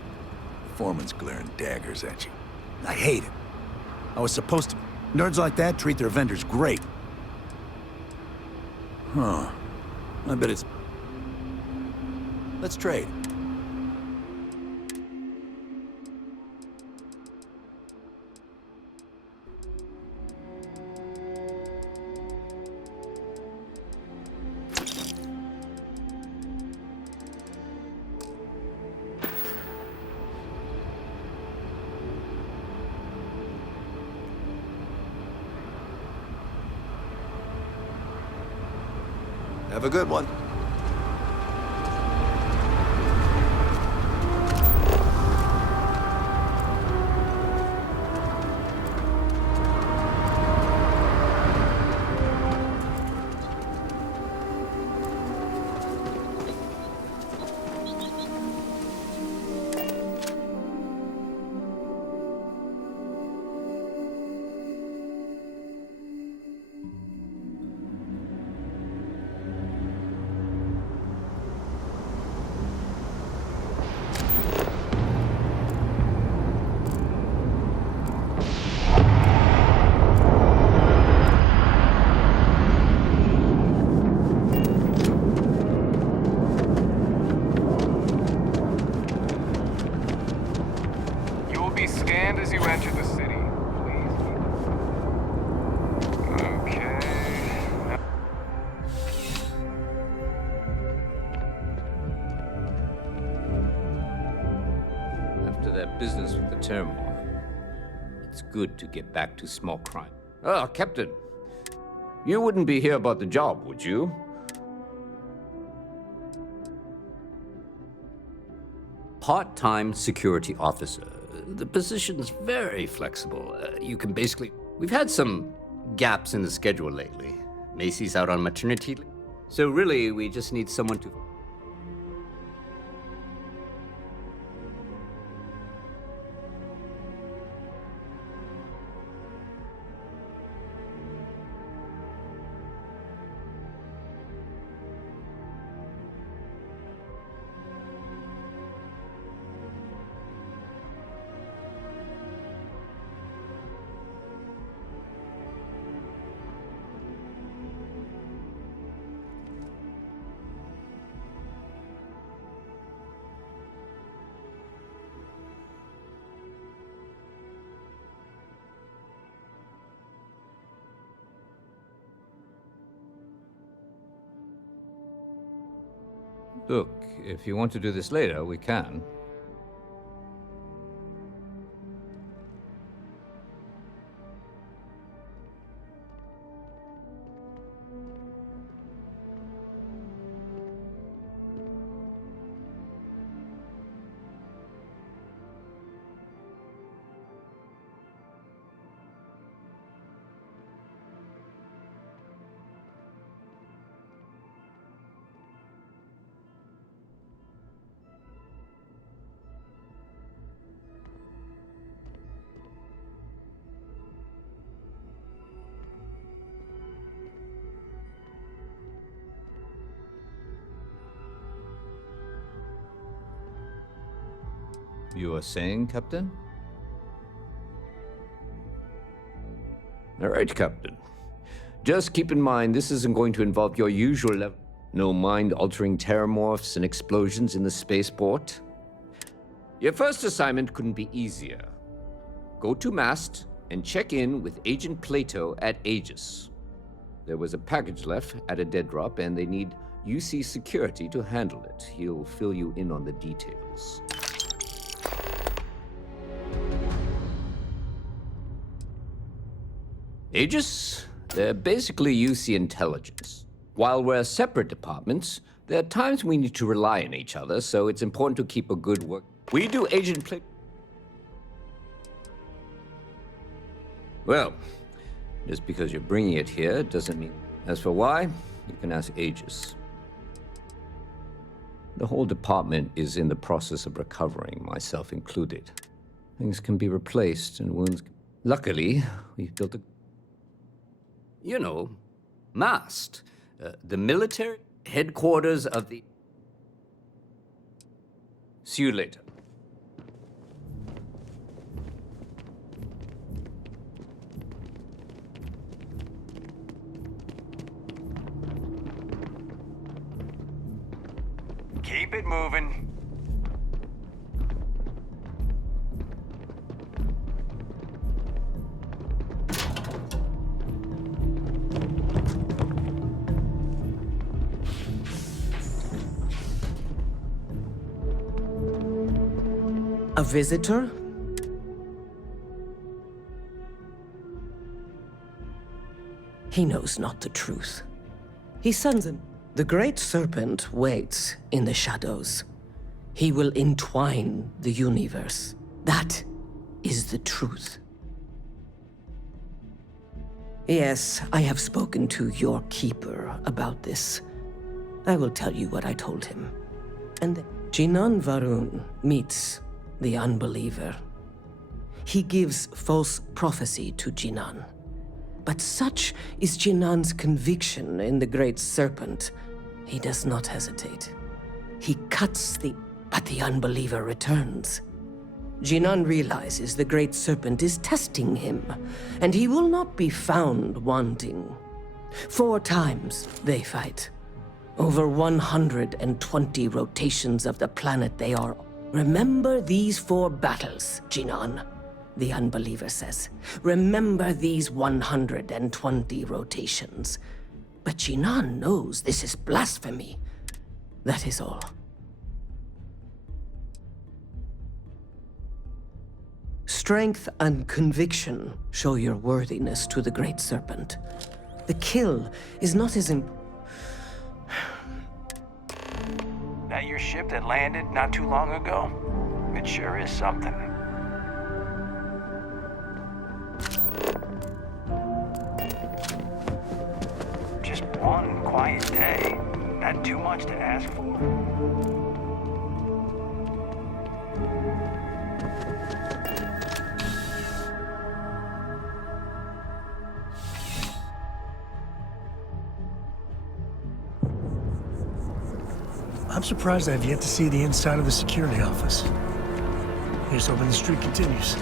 The foreman's glaring daggers at you. I hate it. I was supposed to... Nerds like that treat their vendors great. Huh. I bet it's... Let's trade. Have a good one. You will be scanned as you enter the city. Please. Okay. After that business with the turmoil, it's good to get back to small crime. Ah, Captain. You wouldn't be here about the job, would you? Part-time security officer. The position's very flexible. You can basically... We've had some gaps in the schedule lately. Macy's out on maternity leave. So really, we just need someone to... Look, if you want to do this later, we can. You are saying, Captain? All right, Captain. Just keep in mind, this isn't going to involve your usual level. No mind-altering terramorphs and explosions in the spaceport. Your first assignment couldn't be easier. Go to Mast and check in with Agent Plato at Aegis. There was a package left at a dead drop, and they need UC security to handle it. He'll fill you in on the details. Aegis? They're basically UC intelligence. While we're separate departments, there are times we need to rely on each other, so it's important to keep a good work. We do agent play. Well, just because you're bringing it here doesn't mean. As for why, you can ask Aegis. The whole department is in the process of recovering, myself included. Things can be replaced and wounds. Luckily, we've built a. You know, MAST, the military headquarters of the. See you later. Keep it moving. A visitor? He knows not the truth. He sends him. The great serpent waits in the shadows. He will entwine the universe. That is the truth. Yes, I have spoken to your keeper about this. I will tell you what I told him. And then Jinan Varun meets the unbeliever. He gives false prophecy to Jinan. But such is Jinan's conviction in the great serpent, he does not hesitate. He cuts but the unbeliever returns. Jinan realizes the great serpent is testing him, and he will not be found wanting. 4 times they fight. Over 120 rotations of the planet they are. Remember these 4 battles, Jinan, the unbeliever says. Remember these 120 rotations. But Jinan knows this is blasphemy. That is all. Strength and conviction show your worthiness to the great serpent. The kill is not as That your ship that landed not too long ago? It sure is something. Just one quiet day. Not too much to ask for. I'm surprised I've yet to see the inside of the security office. Here's hoping the streak continues.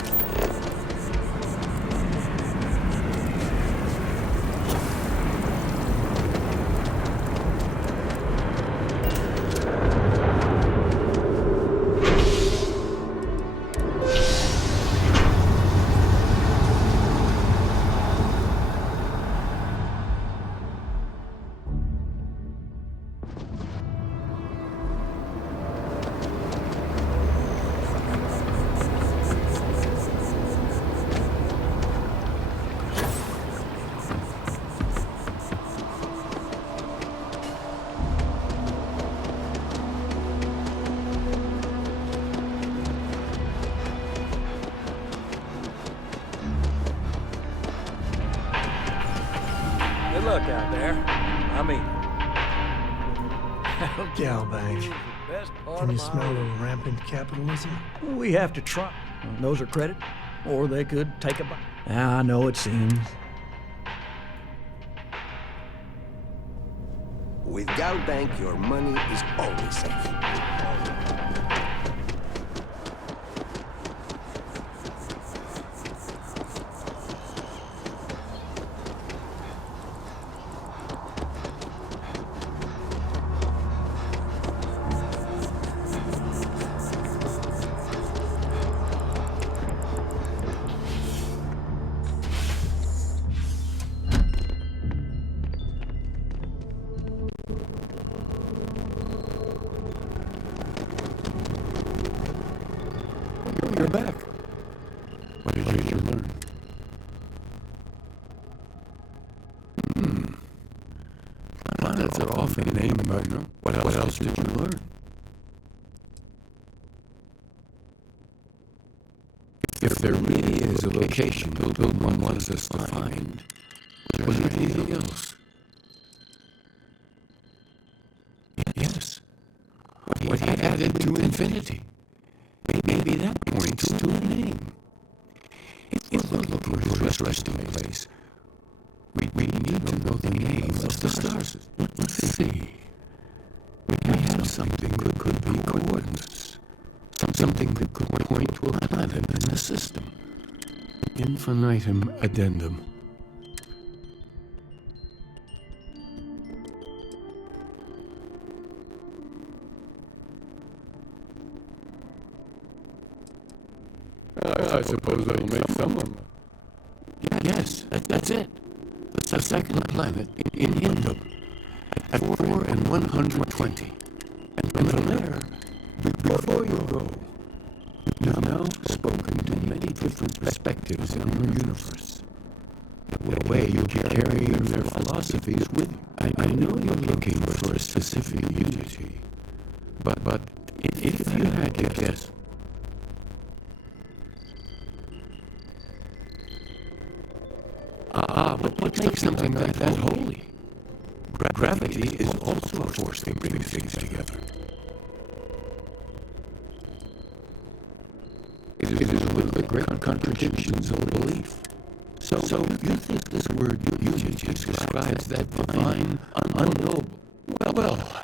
Good luck out there. I mean, Galbank. Can you smell the rampant capitalism? We have to try. Those are credit, or they could take a bite. I know it seems. With Galbank, your money is always safe. You're back. What did you learn? That's an awful name, Murner. What else did you learn? If there really is a location Bildman wants us to find, was there anything else? Yes. What he added to infinity. Maybe that points to a name. It's looking for a resting place. We need to know the names of the stars. Let's see. We have something that could be coordinates. Something that could point to a planet in the system. Infinitum addendum. I suppose that'll make some of them. Yes, that's it. The second planet in Indum at 4 and 120. And from there, before you go, you've now spoken to many different perspectives in your universe. The way you carry their philosophies with you. I know you're looking for a specific unity, but if you had to guess, but what makes something like that holy? Gravity is also a force that brings things together. It is one of the great contradictions of belief. So you think this word unity describes that divine, unknowable? Well.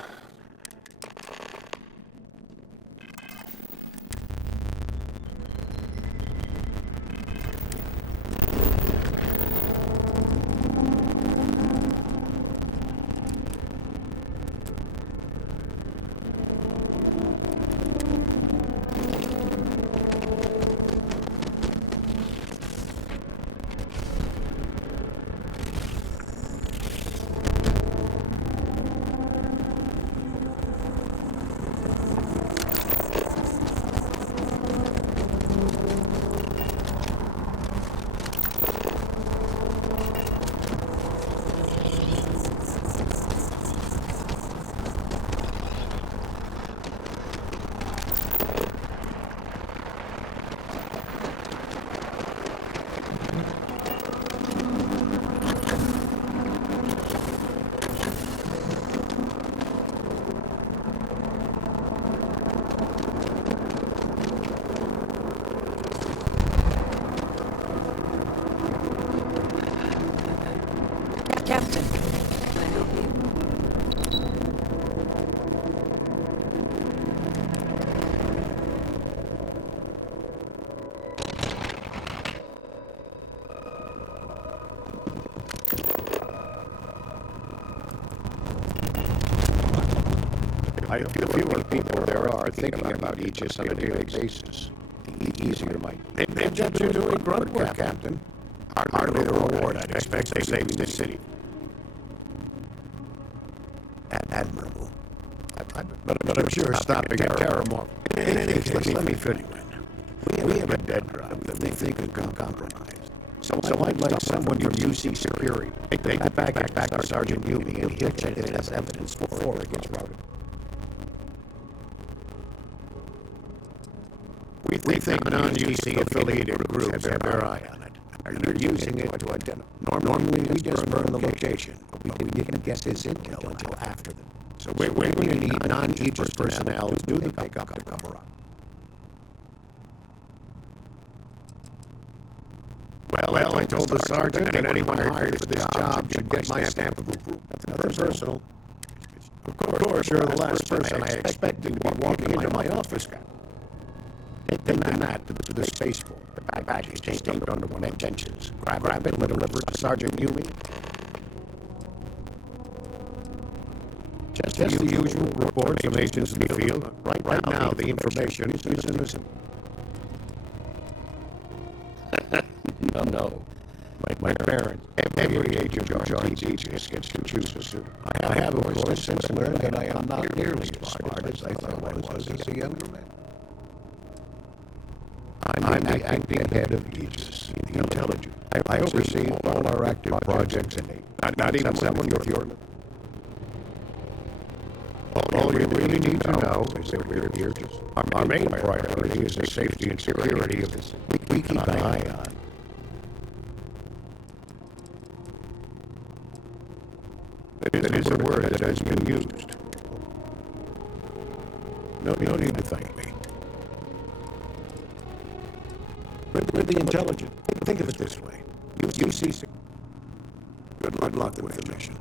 Captain, can I help you? The fewer people there are thinking about Aegis on a daily basis, the easier might. They've got you doing grunt work, Captain. Hardly the reward I'd expect for saving the city. Admirable. But I'm sure stopping at Terramorph. In any case, let me fill you in. We have a dead drop that we think has been compromised. So I'd like someone from UC Security. Take the package back to Sergeant Yumi and he'll check it as evidence before it gets routed. We think non-UC affiliated groups have their eye on it. And are using it to identify. Normally we just burn the location, but we didn't get his intel until after them. So we're going to need non-Aegis personnel to do the pickup to cover up. Well, I told the sergeant that anyone hired for this job should get my stamp of approval. That's nothing personal. Of course, you're the last person I expected to be walking into my office. Then that to the spaceport. The badge is changed under one intentions. Grab it and deliver it to Sergeant Yumi. Just the usual reports from agents in the field. Right now, the information is innocent. No. My parents, every agent who joins Aegis gets to choose a suit. I have, of course, since learned that I am not nearly as smart as I thought I was as a younger man. I'm the acting head of Aegis, the intelligence. I oversee all our active projects and not even someone with your... All you really need to know is that we're here to... Our main priority is the safety and security of this we keep an eye on. That is a word that has been used. No need to thank me. We're the intelligent. Think of it this way. You see... Good luck with the mission.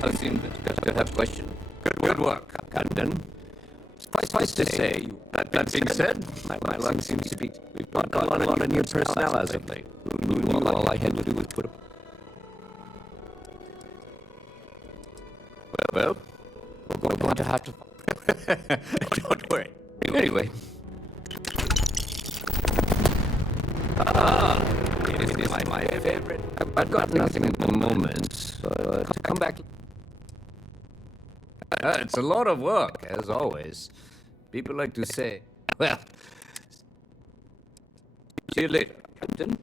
I seem to have question. Good work, Captain. Suffice to say, that being said, my luck seems to be... We've got a lot of new personnel as of late. Who knew all I had to do was put up... Well, we're going to have to... Don't worry. Anyway. This is my favorite. I've got nothing at the moment, so to come back... It's a lot of work, as always. People like to say, well, see you later, Captain.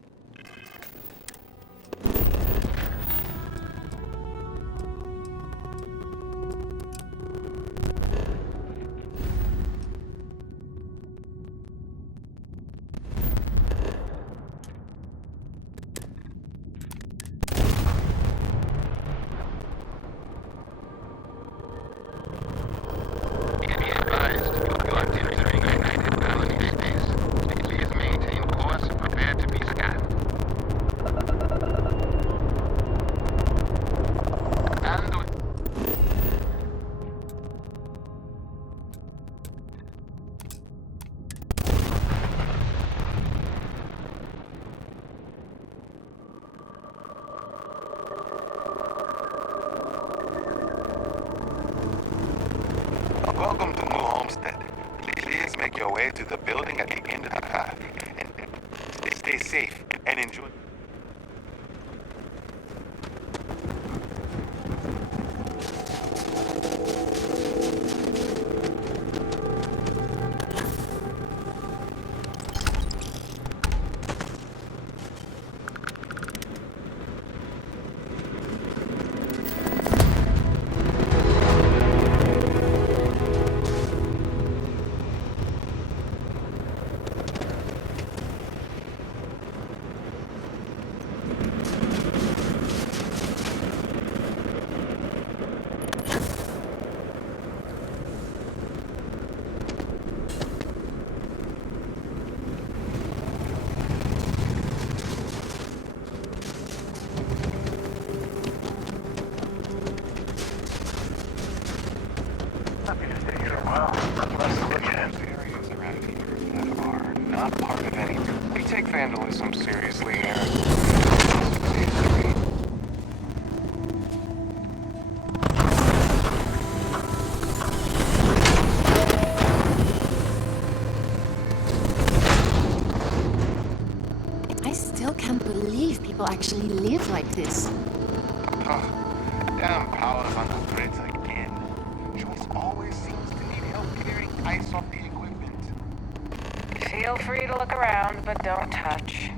Welcome to New Homestead. Please make your way to the building at the end of the path. And stay safe and enjoy. Vandalism seriously here. I still can't believe people actually live like this. Damn powers on the grids again. Joyce always seems to need help clearing ice off the equipment. Feel free to look around, but don't touch.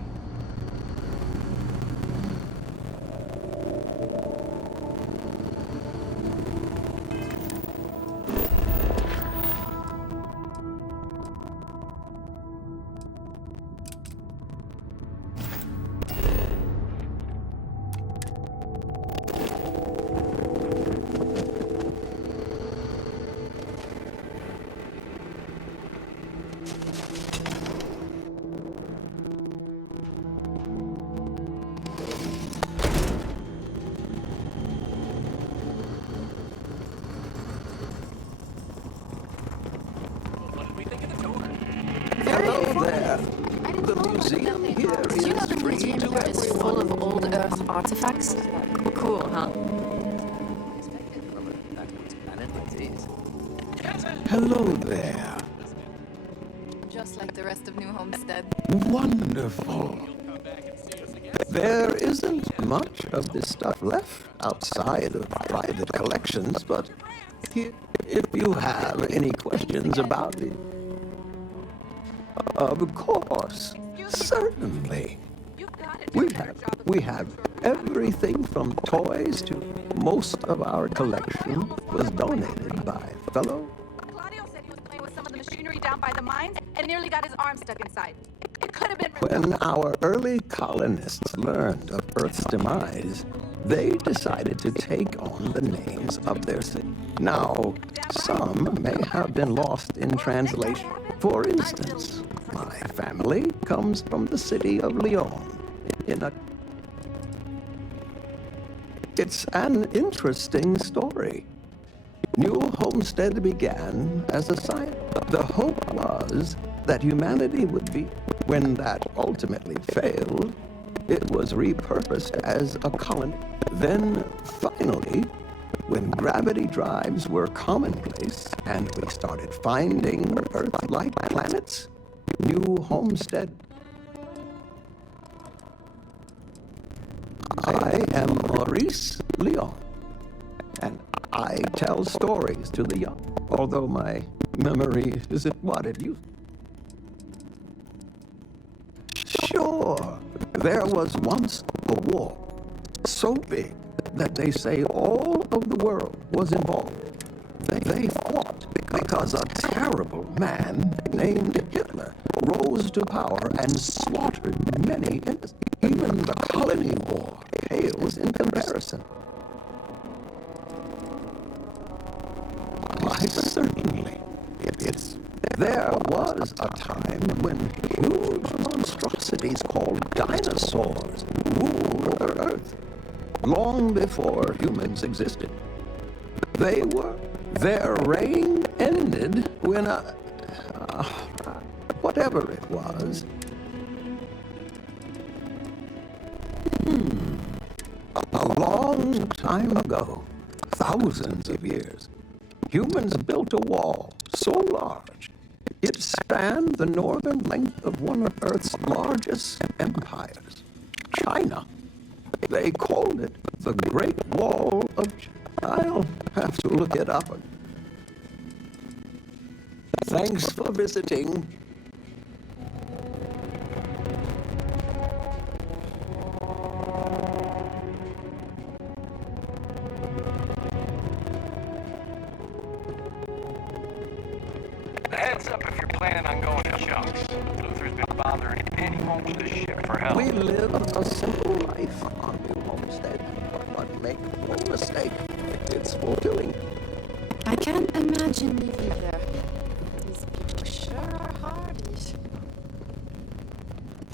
museum here Did you know is the free museum to here is everyone. full of old Earth artifacts? Cool, huh? Hello there. Just like the rest of New Homestead. Wonderful. There isn't much of this stuff left outside of private collections, but if you have any questions about it, of course, certainly. We have everything from toys to most of our collection was donated by fellow. Claudio said he was playing with some of the machinery down by the mines and nearly got his arm stuck inside. It could have been. When our early colonists learned of Earth's demise, they decided to take on the names of their cities. Now, some may have been lost in translation. For instance, my family comes from the city of Lyon. It's an interesting story. New Homestead began as a science. The hope was that humanity would be. When that ultimately failed, it was repurposed as a colony. Then, finally, when gravity drives were commonplace and we started finding Earth-like planets, New Homestead. I am Maurice Leon, and I tell stories to the young, although my memory isn't what it used. Sure, there was once a war so big that they say all of the world was involved. They fought because a terrible man named Hitler rose to power and slaughtered many innocents. Even the colony war pales in comparison. Why, certainly. There was a time when huge monstrosities called dinosaurs ruled Earth, long before humans existed. Their reign ended when whatever it was. A long time ago, thousands of years, humans built a wall so large it spanned the northern length of one of Earth's largest empires, China. They called it the Great Wall of China. I'll have to look it up. Thanks for visiting. Heads up if you're planning on going to Chuck's. Luther's been bothering any moment of the ship for help. We live a simple life on New Homestead, but make no mistake, it's fulfilling. I can't imagine living there. These people sure are hardies.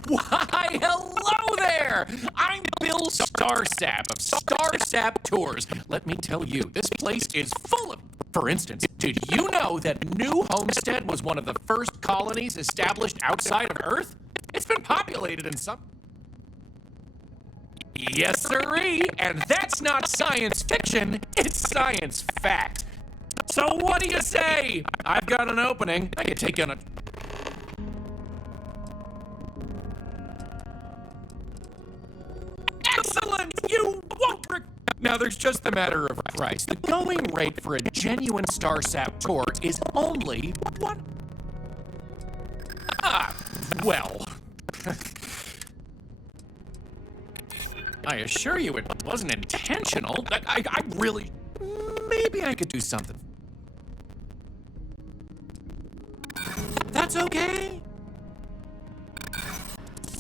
Why, hello there! I'm Bill Starsap of Starsap Tours. Let me tell you, this place is full of... For instance, did you know that New Homestead was one of the first colonies established outside of Earth? It's been populated in some... Yes, sirree! And that's not science fiction, it's science fact. So what do you say? I've got an opening. I could take you on a... Excellent! You won't... Now, there's just a matter of price. The going rate for a genuine Starsap tour is only one... well... I assure you it wasn't intentional. I really... Maybe I could do something. That's okay.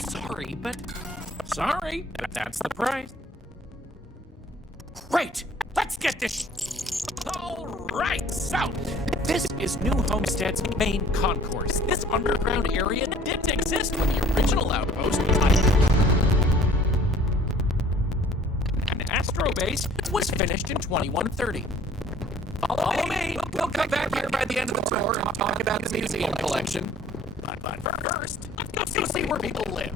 Sorry, but that's the price. Great! Let's get this. All right, so this is New Homestead's main concourse. This underground area didn't exist when the original outpost and Astrobase was finished in 2130. Follow me. We'll come back here by the end of the tour and talk about the museum collection. But first, let's go see where people live.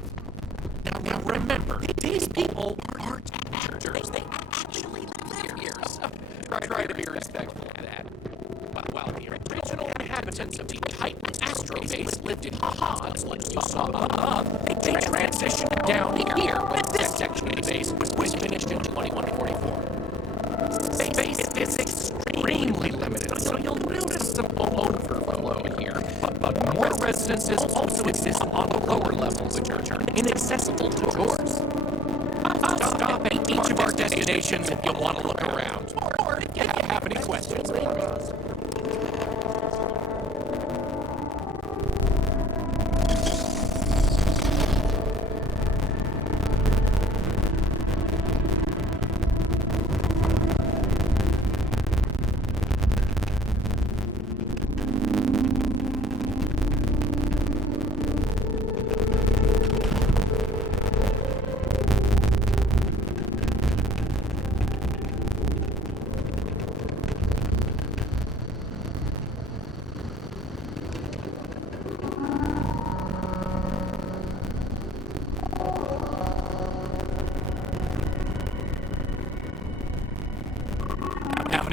remember, these people aren't actors. They actually live here. So try to be respectful of that. While the original inhabitants of the Titan astrobase lived in pods like you saw above, they transitioned down here when this section of the base was finished in 2144. Space is extremely limited, so you'll notice some overflow here. But more residences also exist on the lower levels, which are inaccessible to tours. I'll stop at each of our destinations if you want to look around, or if you have any questions.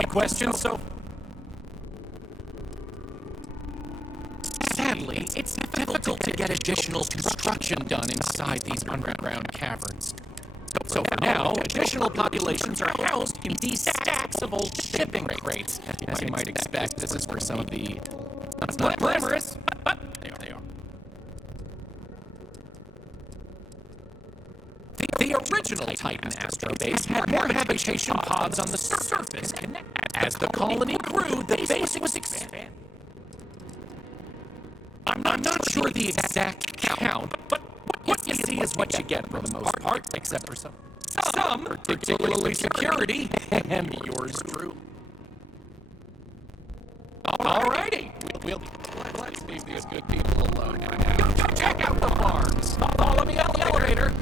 Questions? So, sadly, it's difficult to get additional construction done inside these underground caverns. So for now, additional populations are housed in these stacks of old shipping crates. As you might expect, this is for some of the... It's not glamorous, but they are. The original Titan astrobase had more habitation pods on the surface. As the colony grew, the base was expanded. I'm not sure the exact count, but what you see is what you get for the most part, except for some, particularly security, and yours truly. Alrighty, let's leave these good people alone now. Go check out the farms. Follow me up the elevator.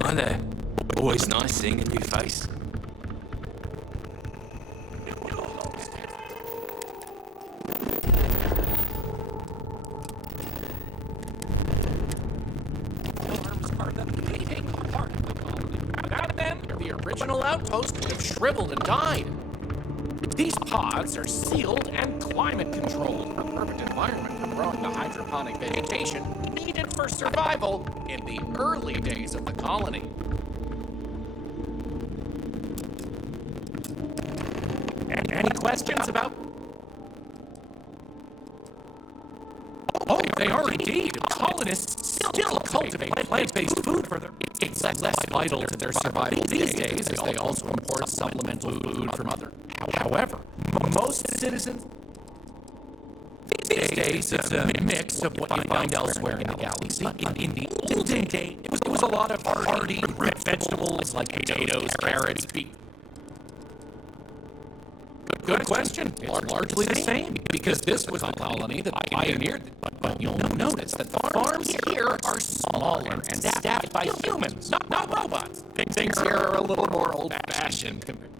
Hi there. Always nice seeing a new face. Without them, the original outpost would have shriveled and died. These pods are sealed and climate controlled, a perfect environment for growing the hydroponic vegetation needed for survival in the early days of the colony. Any questions about... Oh, they are indeed. Colonists still cultivate plant-based food for their... It's less vital to their survival these days, as they also import supplemental food from other... However, most citizens... These days, it's a mix of what you find elsewhere in the galaxy. In the olden days, it was a lot of hearty root vegetables like potatoes, carrots, beef. Good question. It's largely the same, because this was the colony that pioneered it. But you'll notice that the farms here are smaller and staffed by humans, not robots. Things here are a little more old-fashioned compared.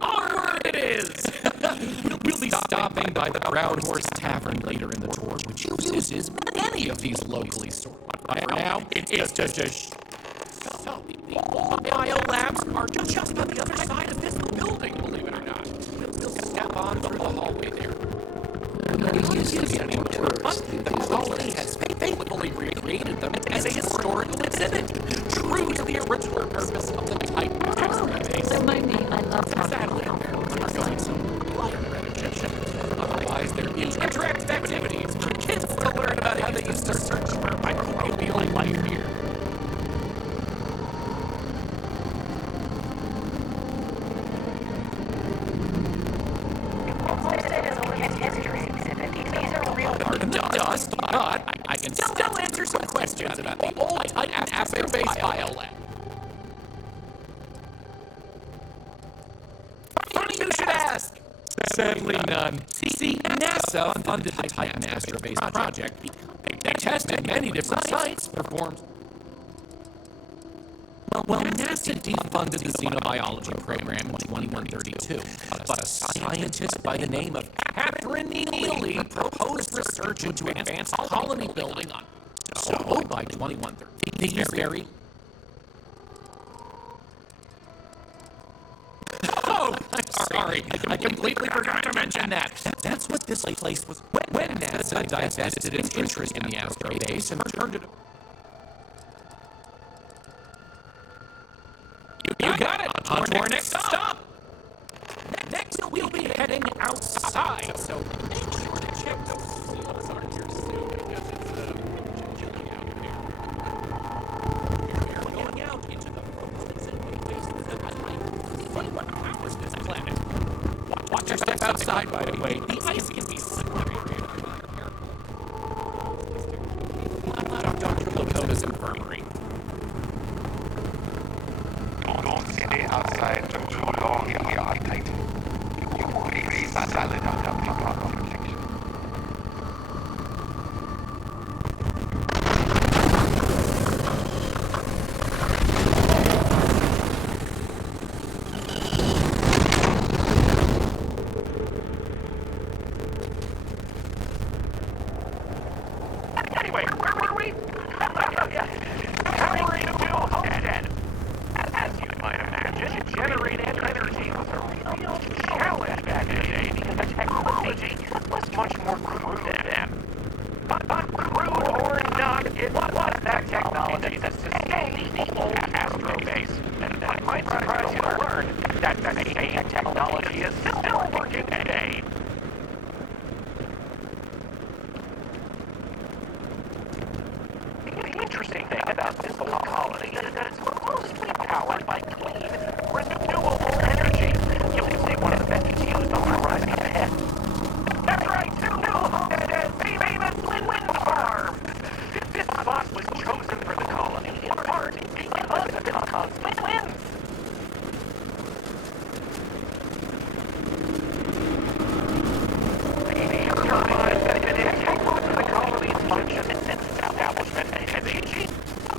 Onward it is! We'll be stopping by the Brown Horse Tavern later in the tour, which uses many of these locally sourced. But for now, it's just a... So, the old biolabs are just on the other side of this building, believe it or not. We'll step on through the hallway there. The colony has faithfully recreated them as a historical exhibit, true to the original purpose of the Titan astrobase. Remind me, I love Sadly, we're doing some lighter repetition. Otherwise, there'd be interactive activities for kids to learn about how they used to search for microbial life here. questions about the old Titan Astrobase biolab. Funny you should ask! Sadly none. See, NASA funded the Titan Astrobase project. They tested many different sites, performed... Well, NASA defunded the xenobiology program in 2132, but a scientist by the name of Catherine Neely proposed research into advanced colony building on... So, by 2130, these very... Oh, I'm sorry. I completely forgot to mention that. That's what this place was when NASA divested its interest in the Astrobase and turned it... You got it! On to our next stop! Next, we'll be heading outside, so make sure to check those seals aren't here soon, because it's chilly out there. We're going out into the frozen wastes of time. See what powers this planet. Watch your step outside, by the way. The ice can be slippery. I'm out of Dr. Lakota's infirmary. Don't stay outside for too long in the arctic. You will be solid out of protection. Anyway, where were we? Powering to Homestead. As you might imagine, generating energy was a real challenge back in the day because the technology was much more crude then. But crude or not, it was that technology that sustained the old Astrobase. And I might surprise you to learn that the same technology is still working today. The interesting thing about this old colony is that it's mostly powered by clean, renewable energy. You'll see one of the methods used on the horizon ahead. That's right, the famous wind farm! This spot was chosen for the colony in part because of its constant winds. The turbines that have been integral to the colony's function since its establishment as a cheap,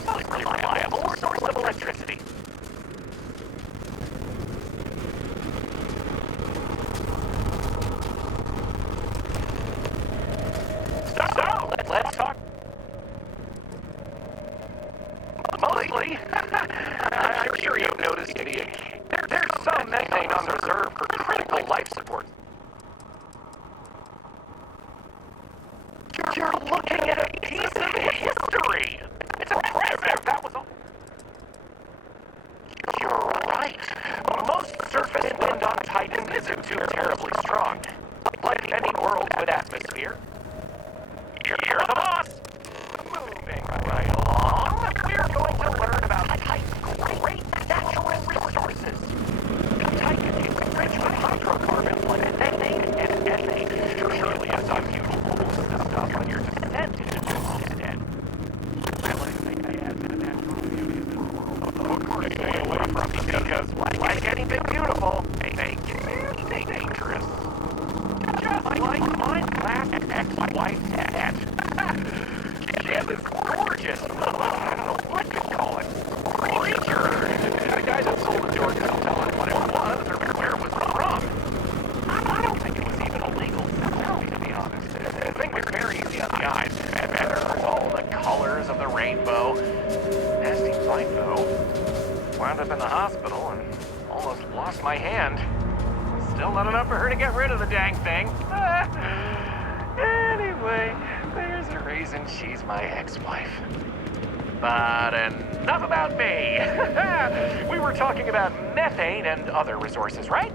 mostly reliable source of electricity. So, let's talk. Mostly, I'm sure you've noticed there's some methane on reserve for critical life support. You're looking at a piece of history. It's impressive. That was all. You're right. Most surface wind on Titan isn't too terribly strong. Like many worlds with atmosphere. You're the boss. Moving right along, we're going to learn about Titan's great natural resources. Titan is rich with hydrocarbons like methane and ethane. Surely as unusual stuff on your descent into New Homestead. I like to think I add to the natural beauty of this world. Of course, stay away from me because, like anything beautiful, they can be dangerous. Just like my last ex-wife's head. Jim is gorgeous. I don't know what you'd call it. Creature. The guy that sold it to her couldn't tell us what it was or where it was from. I don't think it was even illegal to be honest. The thing was very easy on the eyes. Feathers, all the colors of the rainbow. Nasty fight, though. Wound up in the hospital and almost lost my hand. Still not enough for her to get rid of the dang thing. Anyway, there's a reason she's my ex-wife. But enough about me. We were talking about methane and other resources, right?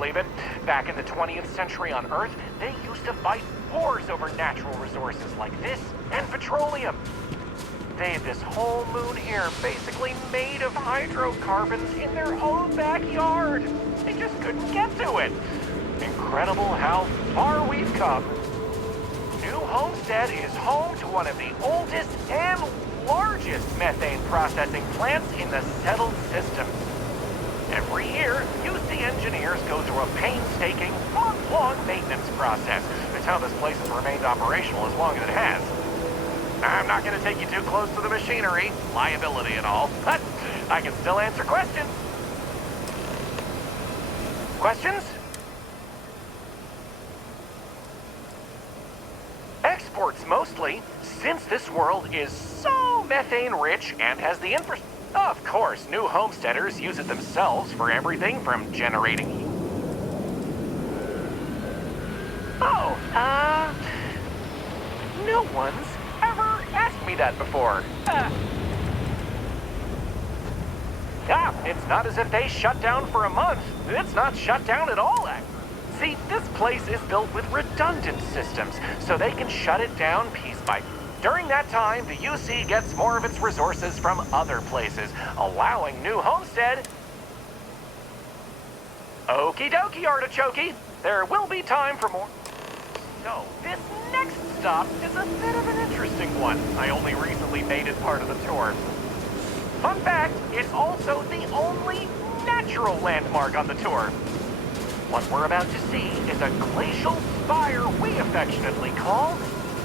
believe it? Back in the 20th century on Earth, they used to fight wars over natural resources like this and petroleum. They had this whole moon here basically made of hydrocarbons in their own backyard. They just couldn't get to it. Incredible how far we've come. New Homestead is home to one of the oldest and largest methane processing plants in the settled system. Every year, UC engineers go through a painstaking, month-long maintenance process. It's how this place has remained operational as long as it has. I'm not going to take you too close to the machinery, liability and all, but I can still answer questions. Questions? Exports mostly, since this world is so methane-rich and has the infrastructure. Of course, new homesteaders use it themselves for everything from generating heat. Oh, no one's ever asked me that before. It's not as if they shut down for a month. It's not shut down at all, actually. See, this place is built with redundant systems, so they can shut it down piece by piece. During that time, the UC gets more of its resources from other places, allowing New Homestead... Okie dokie, artichoke. There will be time for more. So, this next stop is a bit of an interesting one. I only recently made it part of the tour. Fun fact, it's also the only natural landmark on the tour. What we're about to see is a glacial spire we affectionately call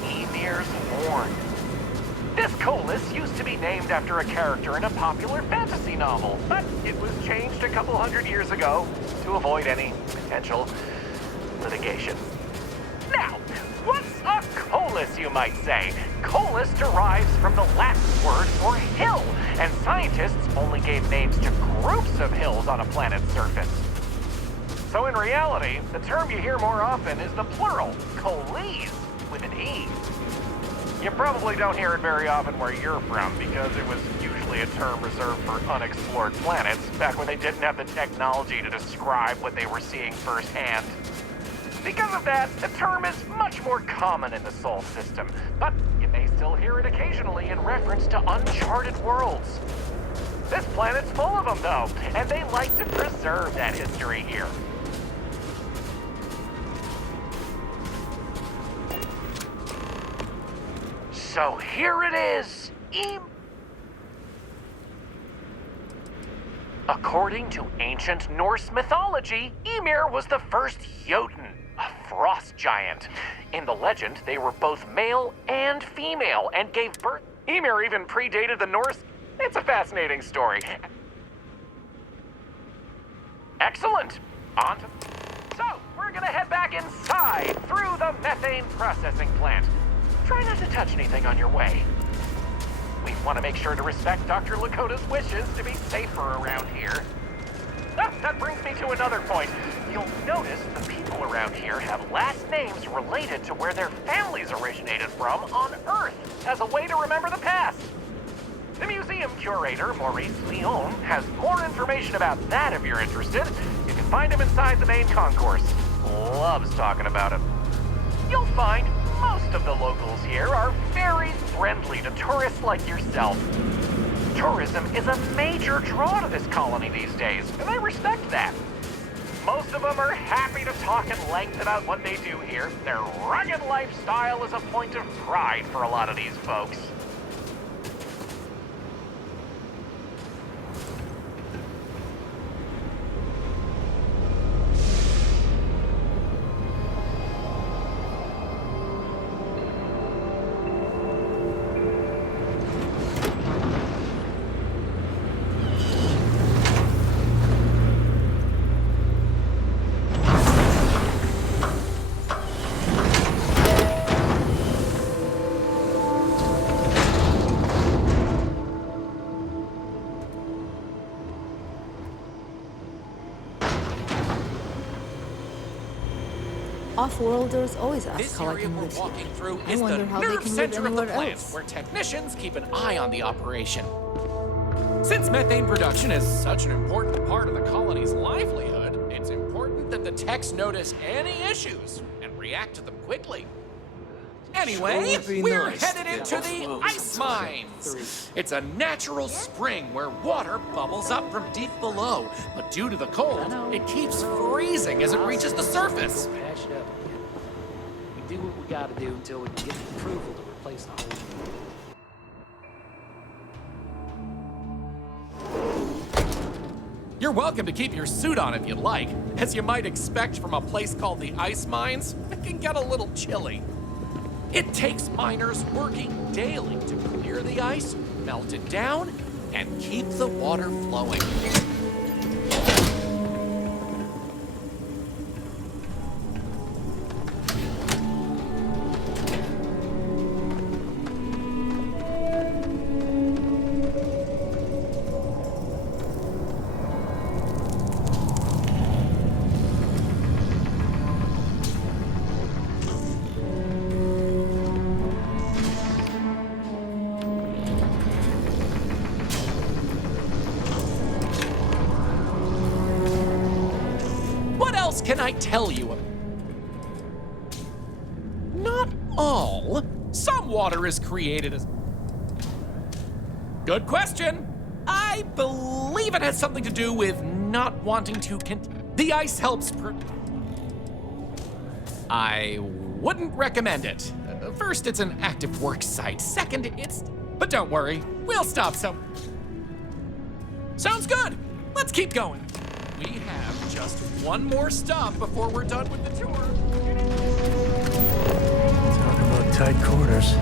Emir's Horn. This colus used to be named after a character in a popular fantasy novel, but it was changed a couple hundred years ago to avoid any potential litigation. Now, what's a colus, you might say? Colus derives from the Latin word for hill, and scientists only gave names to groups of hills on a planet's surface. So in reality, the term you hear more often is the plural, coles, with an E. You probably don't hear it very often where you're from, because it was usually a term reserved for unexplored planets, back when they didn't have the technology to describe what they were seeing firsthand. Because of that, the term is much more common in the Sol system, but you may still hear it occasionally in reference to uncharted worlds. This planet's full of them, though, and they like to preserve that history here. So here it is, According to ancient Norse mythology, Ymir was the first Jotun, a frost giant. In the legend, they were both male and female and gave birth. Ymir even predated the Norse. It's a fascinating story. Excellent. On to... So, we're gonna head back inside through the methane processing plant. Try not to touch anything on your way. We want to make sure to respect Dr. Lakota's wishes to be safer around here. That brings me to another point. You'll notice the people around here have last names related to where their families originated from on Earth, as a way to remember the past. The museum curator, Maurice Leon, has more information about that if you're interested. You can find him inside the main concourse. Loves talking about it. You'll find most of the locals here are very friendly to tourists like yourself. Tourism is a major draw to this colony these days, and I respect that. Most of them are happy to talk at length about what they do here. Their rugged lifestyle is a point of pride for a lot of these folks. Off-worlders always ask This how I area can we're live here. walking through I is the wonder how they nerve can live center of the anywhere plant, else. where technicians keep an eye on the operation. Since methane production is such an important part of the colony's livelihood, it's important that the techs notice any issues and react to them quickly. Anyway, Sure would be we're nice to headed get into off the roads ice sometime. mines. It's a natural spring where water bubbles up from deep below, but due to the cold, it keeps freezing as it reaches the surface. We'll patch it up again. We do what we gotta do until we can get the approval to replace the whole thing. You're welcome to keep your suit on if you'd like. As you might expect from a place called the ice mines, it can get a little chilly. It takes miners working daily to clear the ice, melt it down, and keep the water flowing. Can I tell you? Not all. Some water is created as... Good question. I believe it has something to do with not wanting to the ice helps I wouldn't recommend it. First, it's an active work site. Second, it's... But don't worry, we'll stop some... Sounds good. Let's keep going. We have just one more stop before we're done with the tour. Talk about tight quarters.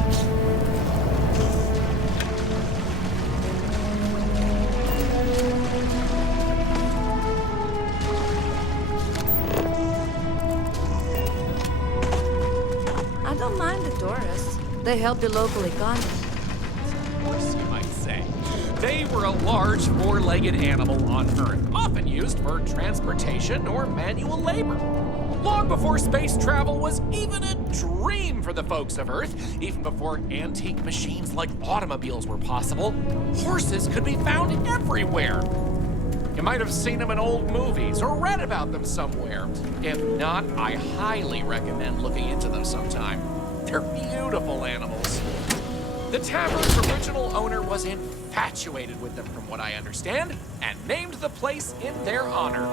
I don't mind the tourists. They help the local economy. Of course, you might say. They were a large four-legged animal on Earth, often used for transportation or manual labor. Long before space travel was even a dream for the folks of Earth, even before antique machines like automobiles were possible, horses could be found everywhere. You might have seen them in old movies or read about them somewhere. If not, I highly recommend looking into them sometime. They're beautiful animals. The tavern's original owner was infatuated with them, from what I understand, and named the place in their honor.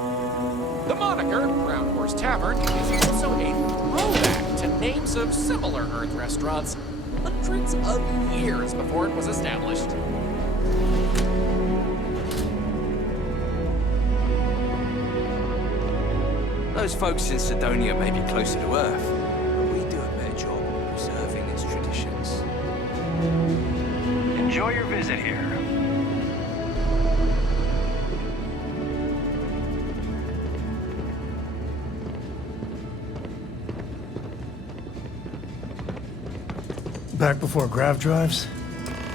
The moniker, Brown Horse Tavern, is also a throwback to names of similar Earth restaurants hundreds of years before it was established. Those folks in Sidonia may be closer to Earth, but we do a better job of preserving its traditions. Enjoy your visit here. Back before grav drives,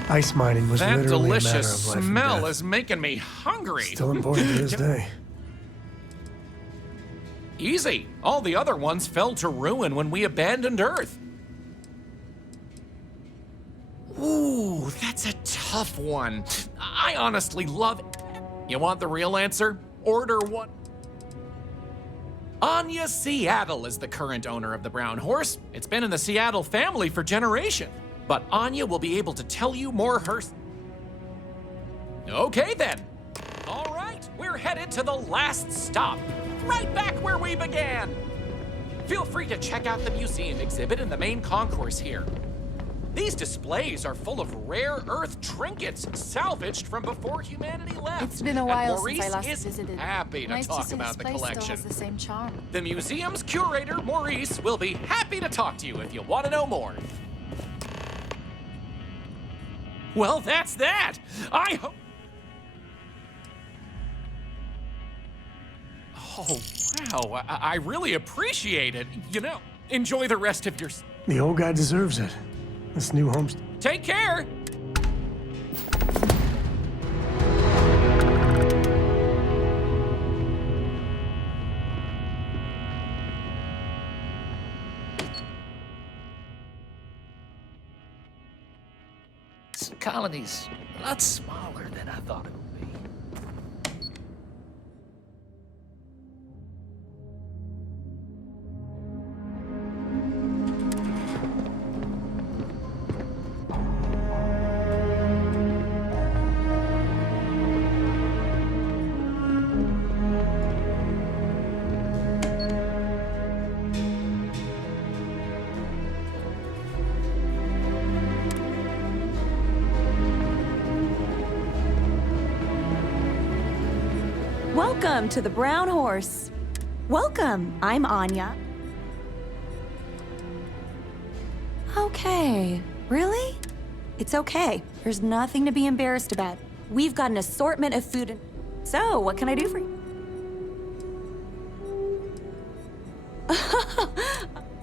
ice mining was That literally a matter delicious of life and smell death. is making me hungry. Still important to this day. Easy. All the other ones fell to ruin when we abandoned Earth. Ooh, that's a tough one. I honestly love it. You want the real answer? Order one. Anya Seattle is the current owner of the Brown Horse. It's been in the Seattle family for generations. But Anya will be able to tell you more Okay then. All right, we're headed to the last stop. Right back where we began. Feel free to check out the museum exhibit in the main concourse here. These displays are full of rare Earth trinkets salvaged from before humanity left. It's been a while and Maurice since I last is visited. happy to Nice talk to see about this the place collection. still has the same charm. The museum's curator, Maurice, will be happy to talk to you if you want to know more. Well, that's that. I hope... Oh, wow. I really appreciate it. You know, enjoy the rest of your... The old guy deserves it. This new homestead. Take care. This colony's a lot smaller than I thought it would be. Welcome to the Brown Horse. Welcome, I'm Anya. Okay, really? It's okay. There's nothing to be embarrassed about. We've got an assortment of food and... So, what can I do for you?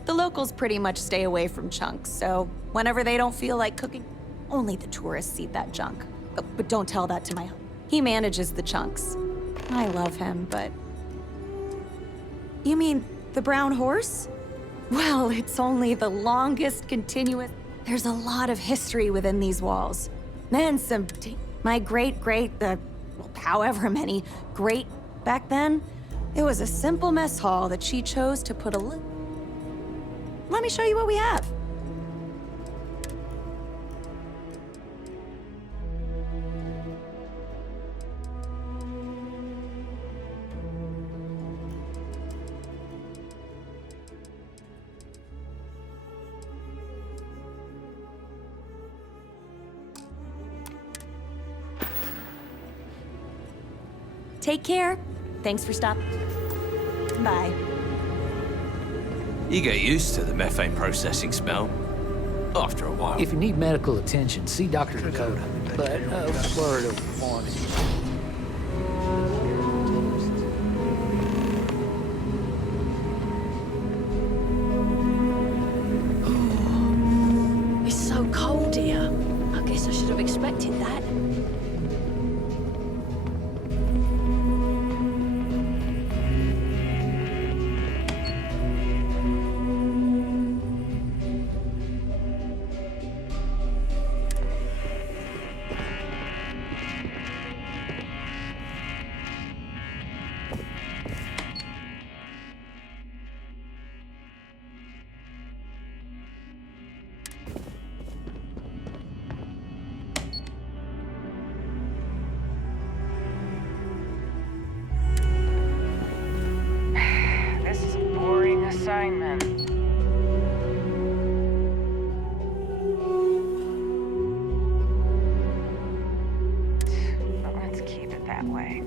The locals pretty much stay away from chunks, so whenever they don't feel like cooking, only the tourists eat that junk. But don't tell that to my husband. He manages the chunks. I love him, but... You mean the Brown Horse? Well, it's only the longest continuous... There's a lot of history within these walls. Man, my however many great back then, it was a simple mess hall that she chose to put a Let me show you what we have. Take care. Thanks for stopping. Bye. You get used to the methane processing smell after a while. If you need medical attention, see Dr. Dakota. But a word of warning. It's so cold here. I guess I should have expected that. Assignment. But let's keep it that way.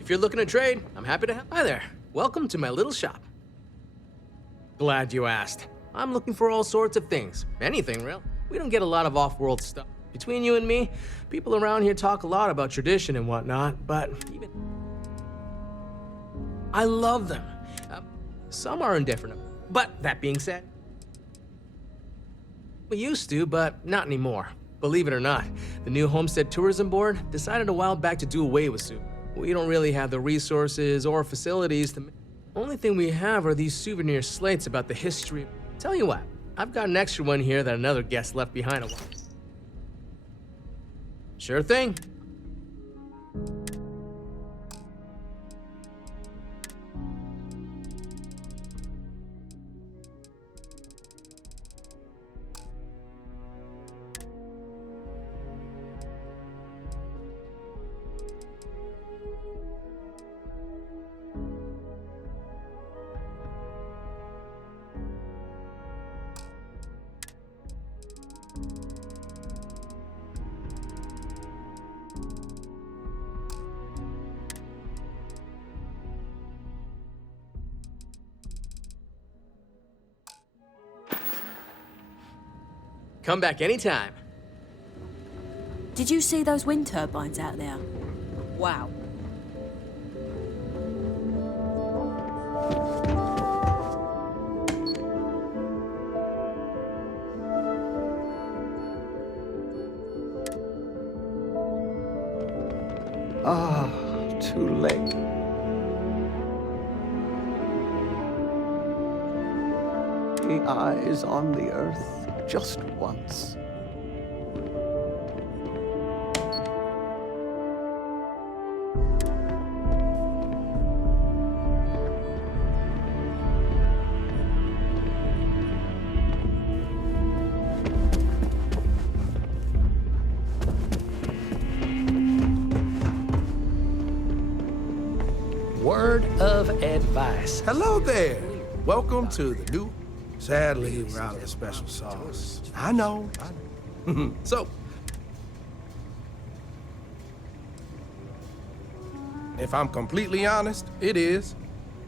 If you're looking to trade, I'm happy to help. Hi there. Welcome to my little shop. Glad you asked. I'm looking for all sorts of things. Anything, real. We don't get a lot of off-world stuff. Between you and me, people around here talk a lot about tradition and whatnot, but even... I love them. Some are indifferent. But that being said, we used to, but not anymore. Believe it or not, the new Homestead Tourism Board decided a while back to do away with souvenirs. We don't really have the resources or facilities to... Only thing we have are these souvenir slates about the history. Tell you what, I've got an extra one here that another guest left behind a while. Sure thing. Come back anytime. Did you see those wind turbines out there? Wow. Ah, too late. The eyes on the earth just once. word of advice. Hello there. Welcome to the new... Sadly, we're out of the special sauce. I know. So, if I'm completely honest, it is.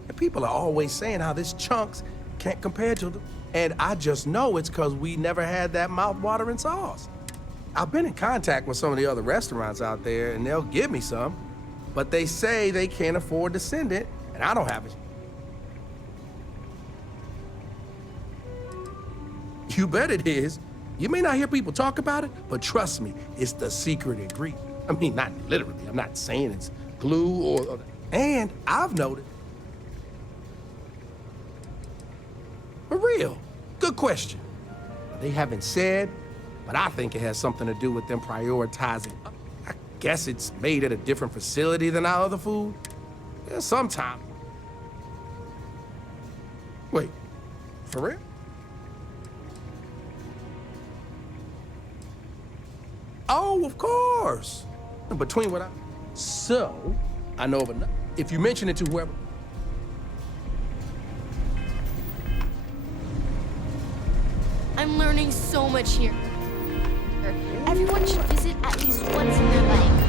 And people are always saying how this chunks can't compare to them. And I just know it's because we never had that mouth-watering sauce. I've been in contact with some of the other restaurants out there, and they'll give me some. But they say they can't afford to send it, and I don't have it. You bet it is. You may not hear people talk about it, but trust me, it's the secret ingredient. I mean, not literally. I'm not saying it's glue or... And I've noticed... For real, good question. They haven't said, but I think it has something to do with them prioritizing. I guess it's made at a different facility than our other food. Yeah, sometime. Wait, for real? Oh, of course. Between what I... So, I know of enough. If you mention it to whoever... I'm learning so much here. Everyone should visit at least once in their life.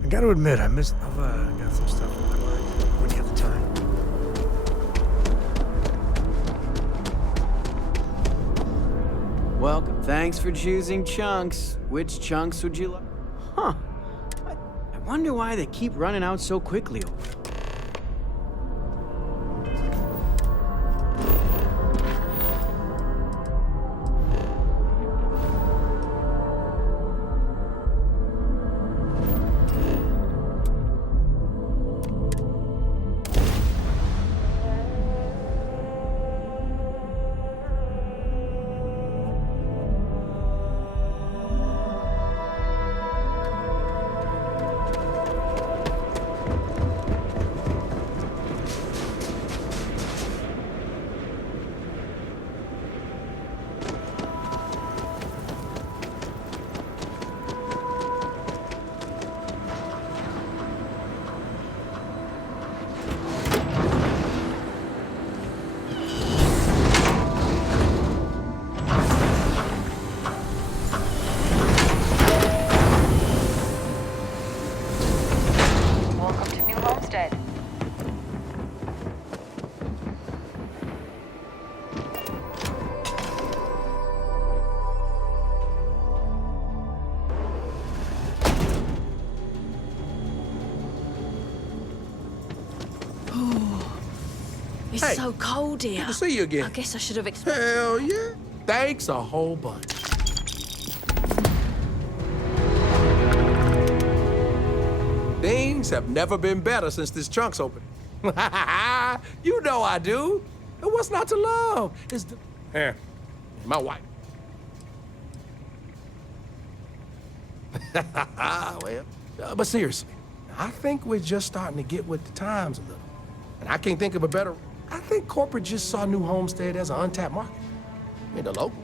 I gotta admit, I missed. I've got some stuff on my mind. When you get the time. Welcome. Thanks for choosing chunks. Which chunks would you like? Huh. I wonder why they keep running out so quickly over here. It's Hey, so cold here. good to see you again. I guess I should have expected. Hell yeah. Thanks a whole bunch. Things have never been better since this chunk's open. You know I do. And what's not to love? It's the... Here, my wife. Well, but seriously, I think we're just starting to get with the times a little. And I can't think of a better... I think corporate just saw New Homestead as an untapped market. I mean, the local.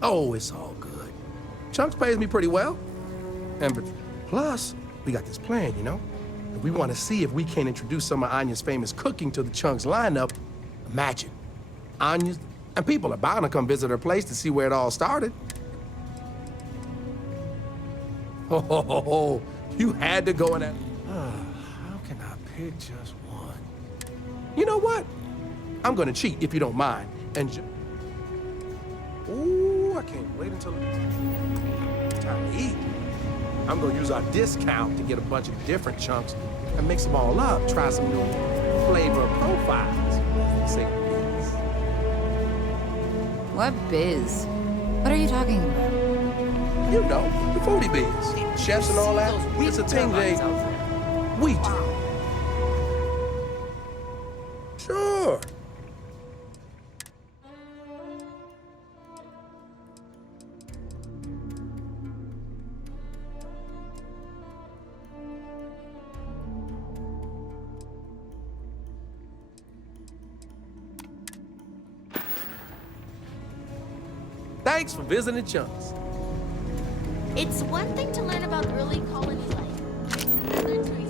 Oh, it's all good. Chunks pays me pretty well. And plus, we got this plan, you know? We want to see if we can introduce some of Anya's famous cooking to the Chunks lineup. Imagine, Anya's... And people are bound to come visit her place to see where it all started. Oh, you had to go in that... How can I pick just one? You know what? I'm gonna cheat, if you don't mind, and ooh, I can't wait until time to eat. I'm gonna use our discount to get a bunch of different chunks and mix them all up, try some new flavor profiles, as they say it is. What biz? What are you talking about? You know, the foodie biz. Chefs and all that. It's a thing we do. Sure. Thanks for visiting Chunks. It's one thing to learn about early colony life. Another to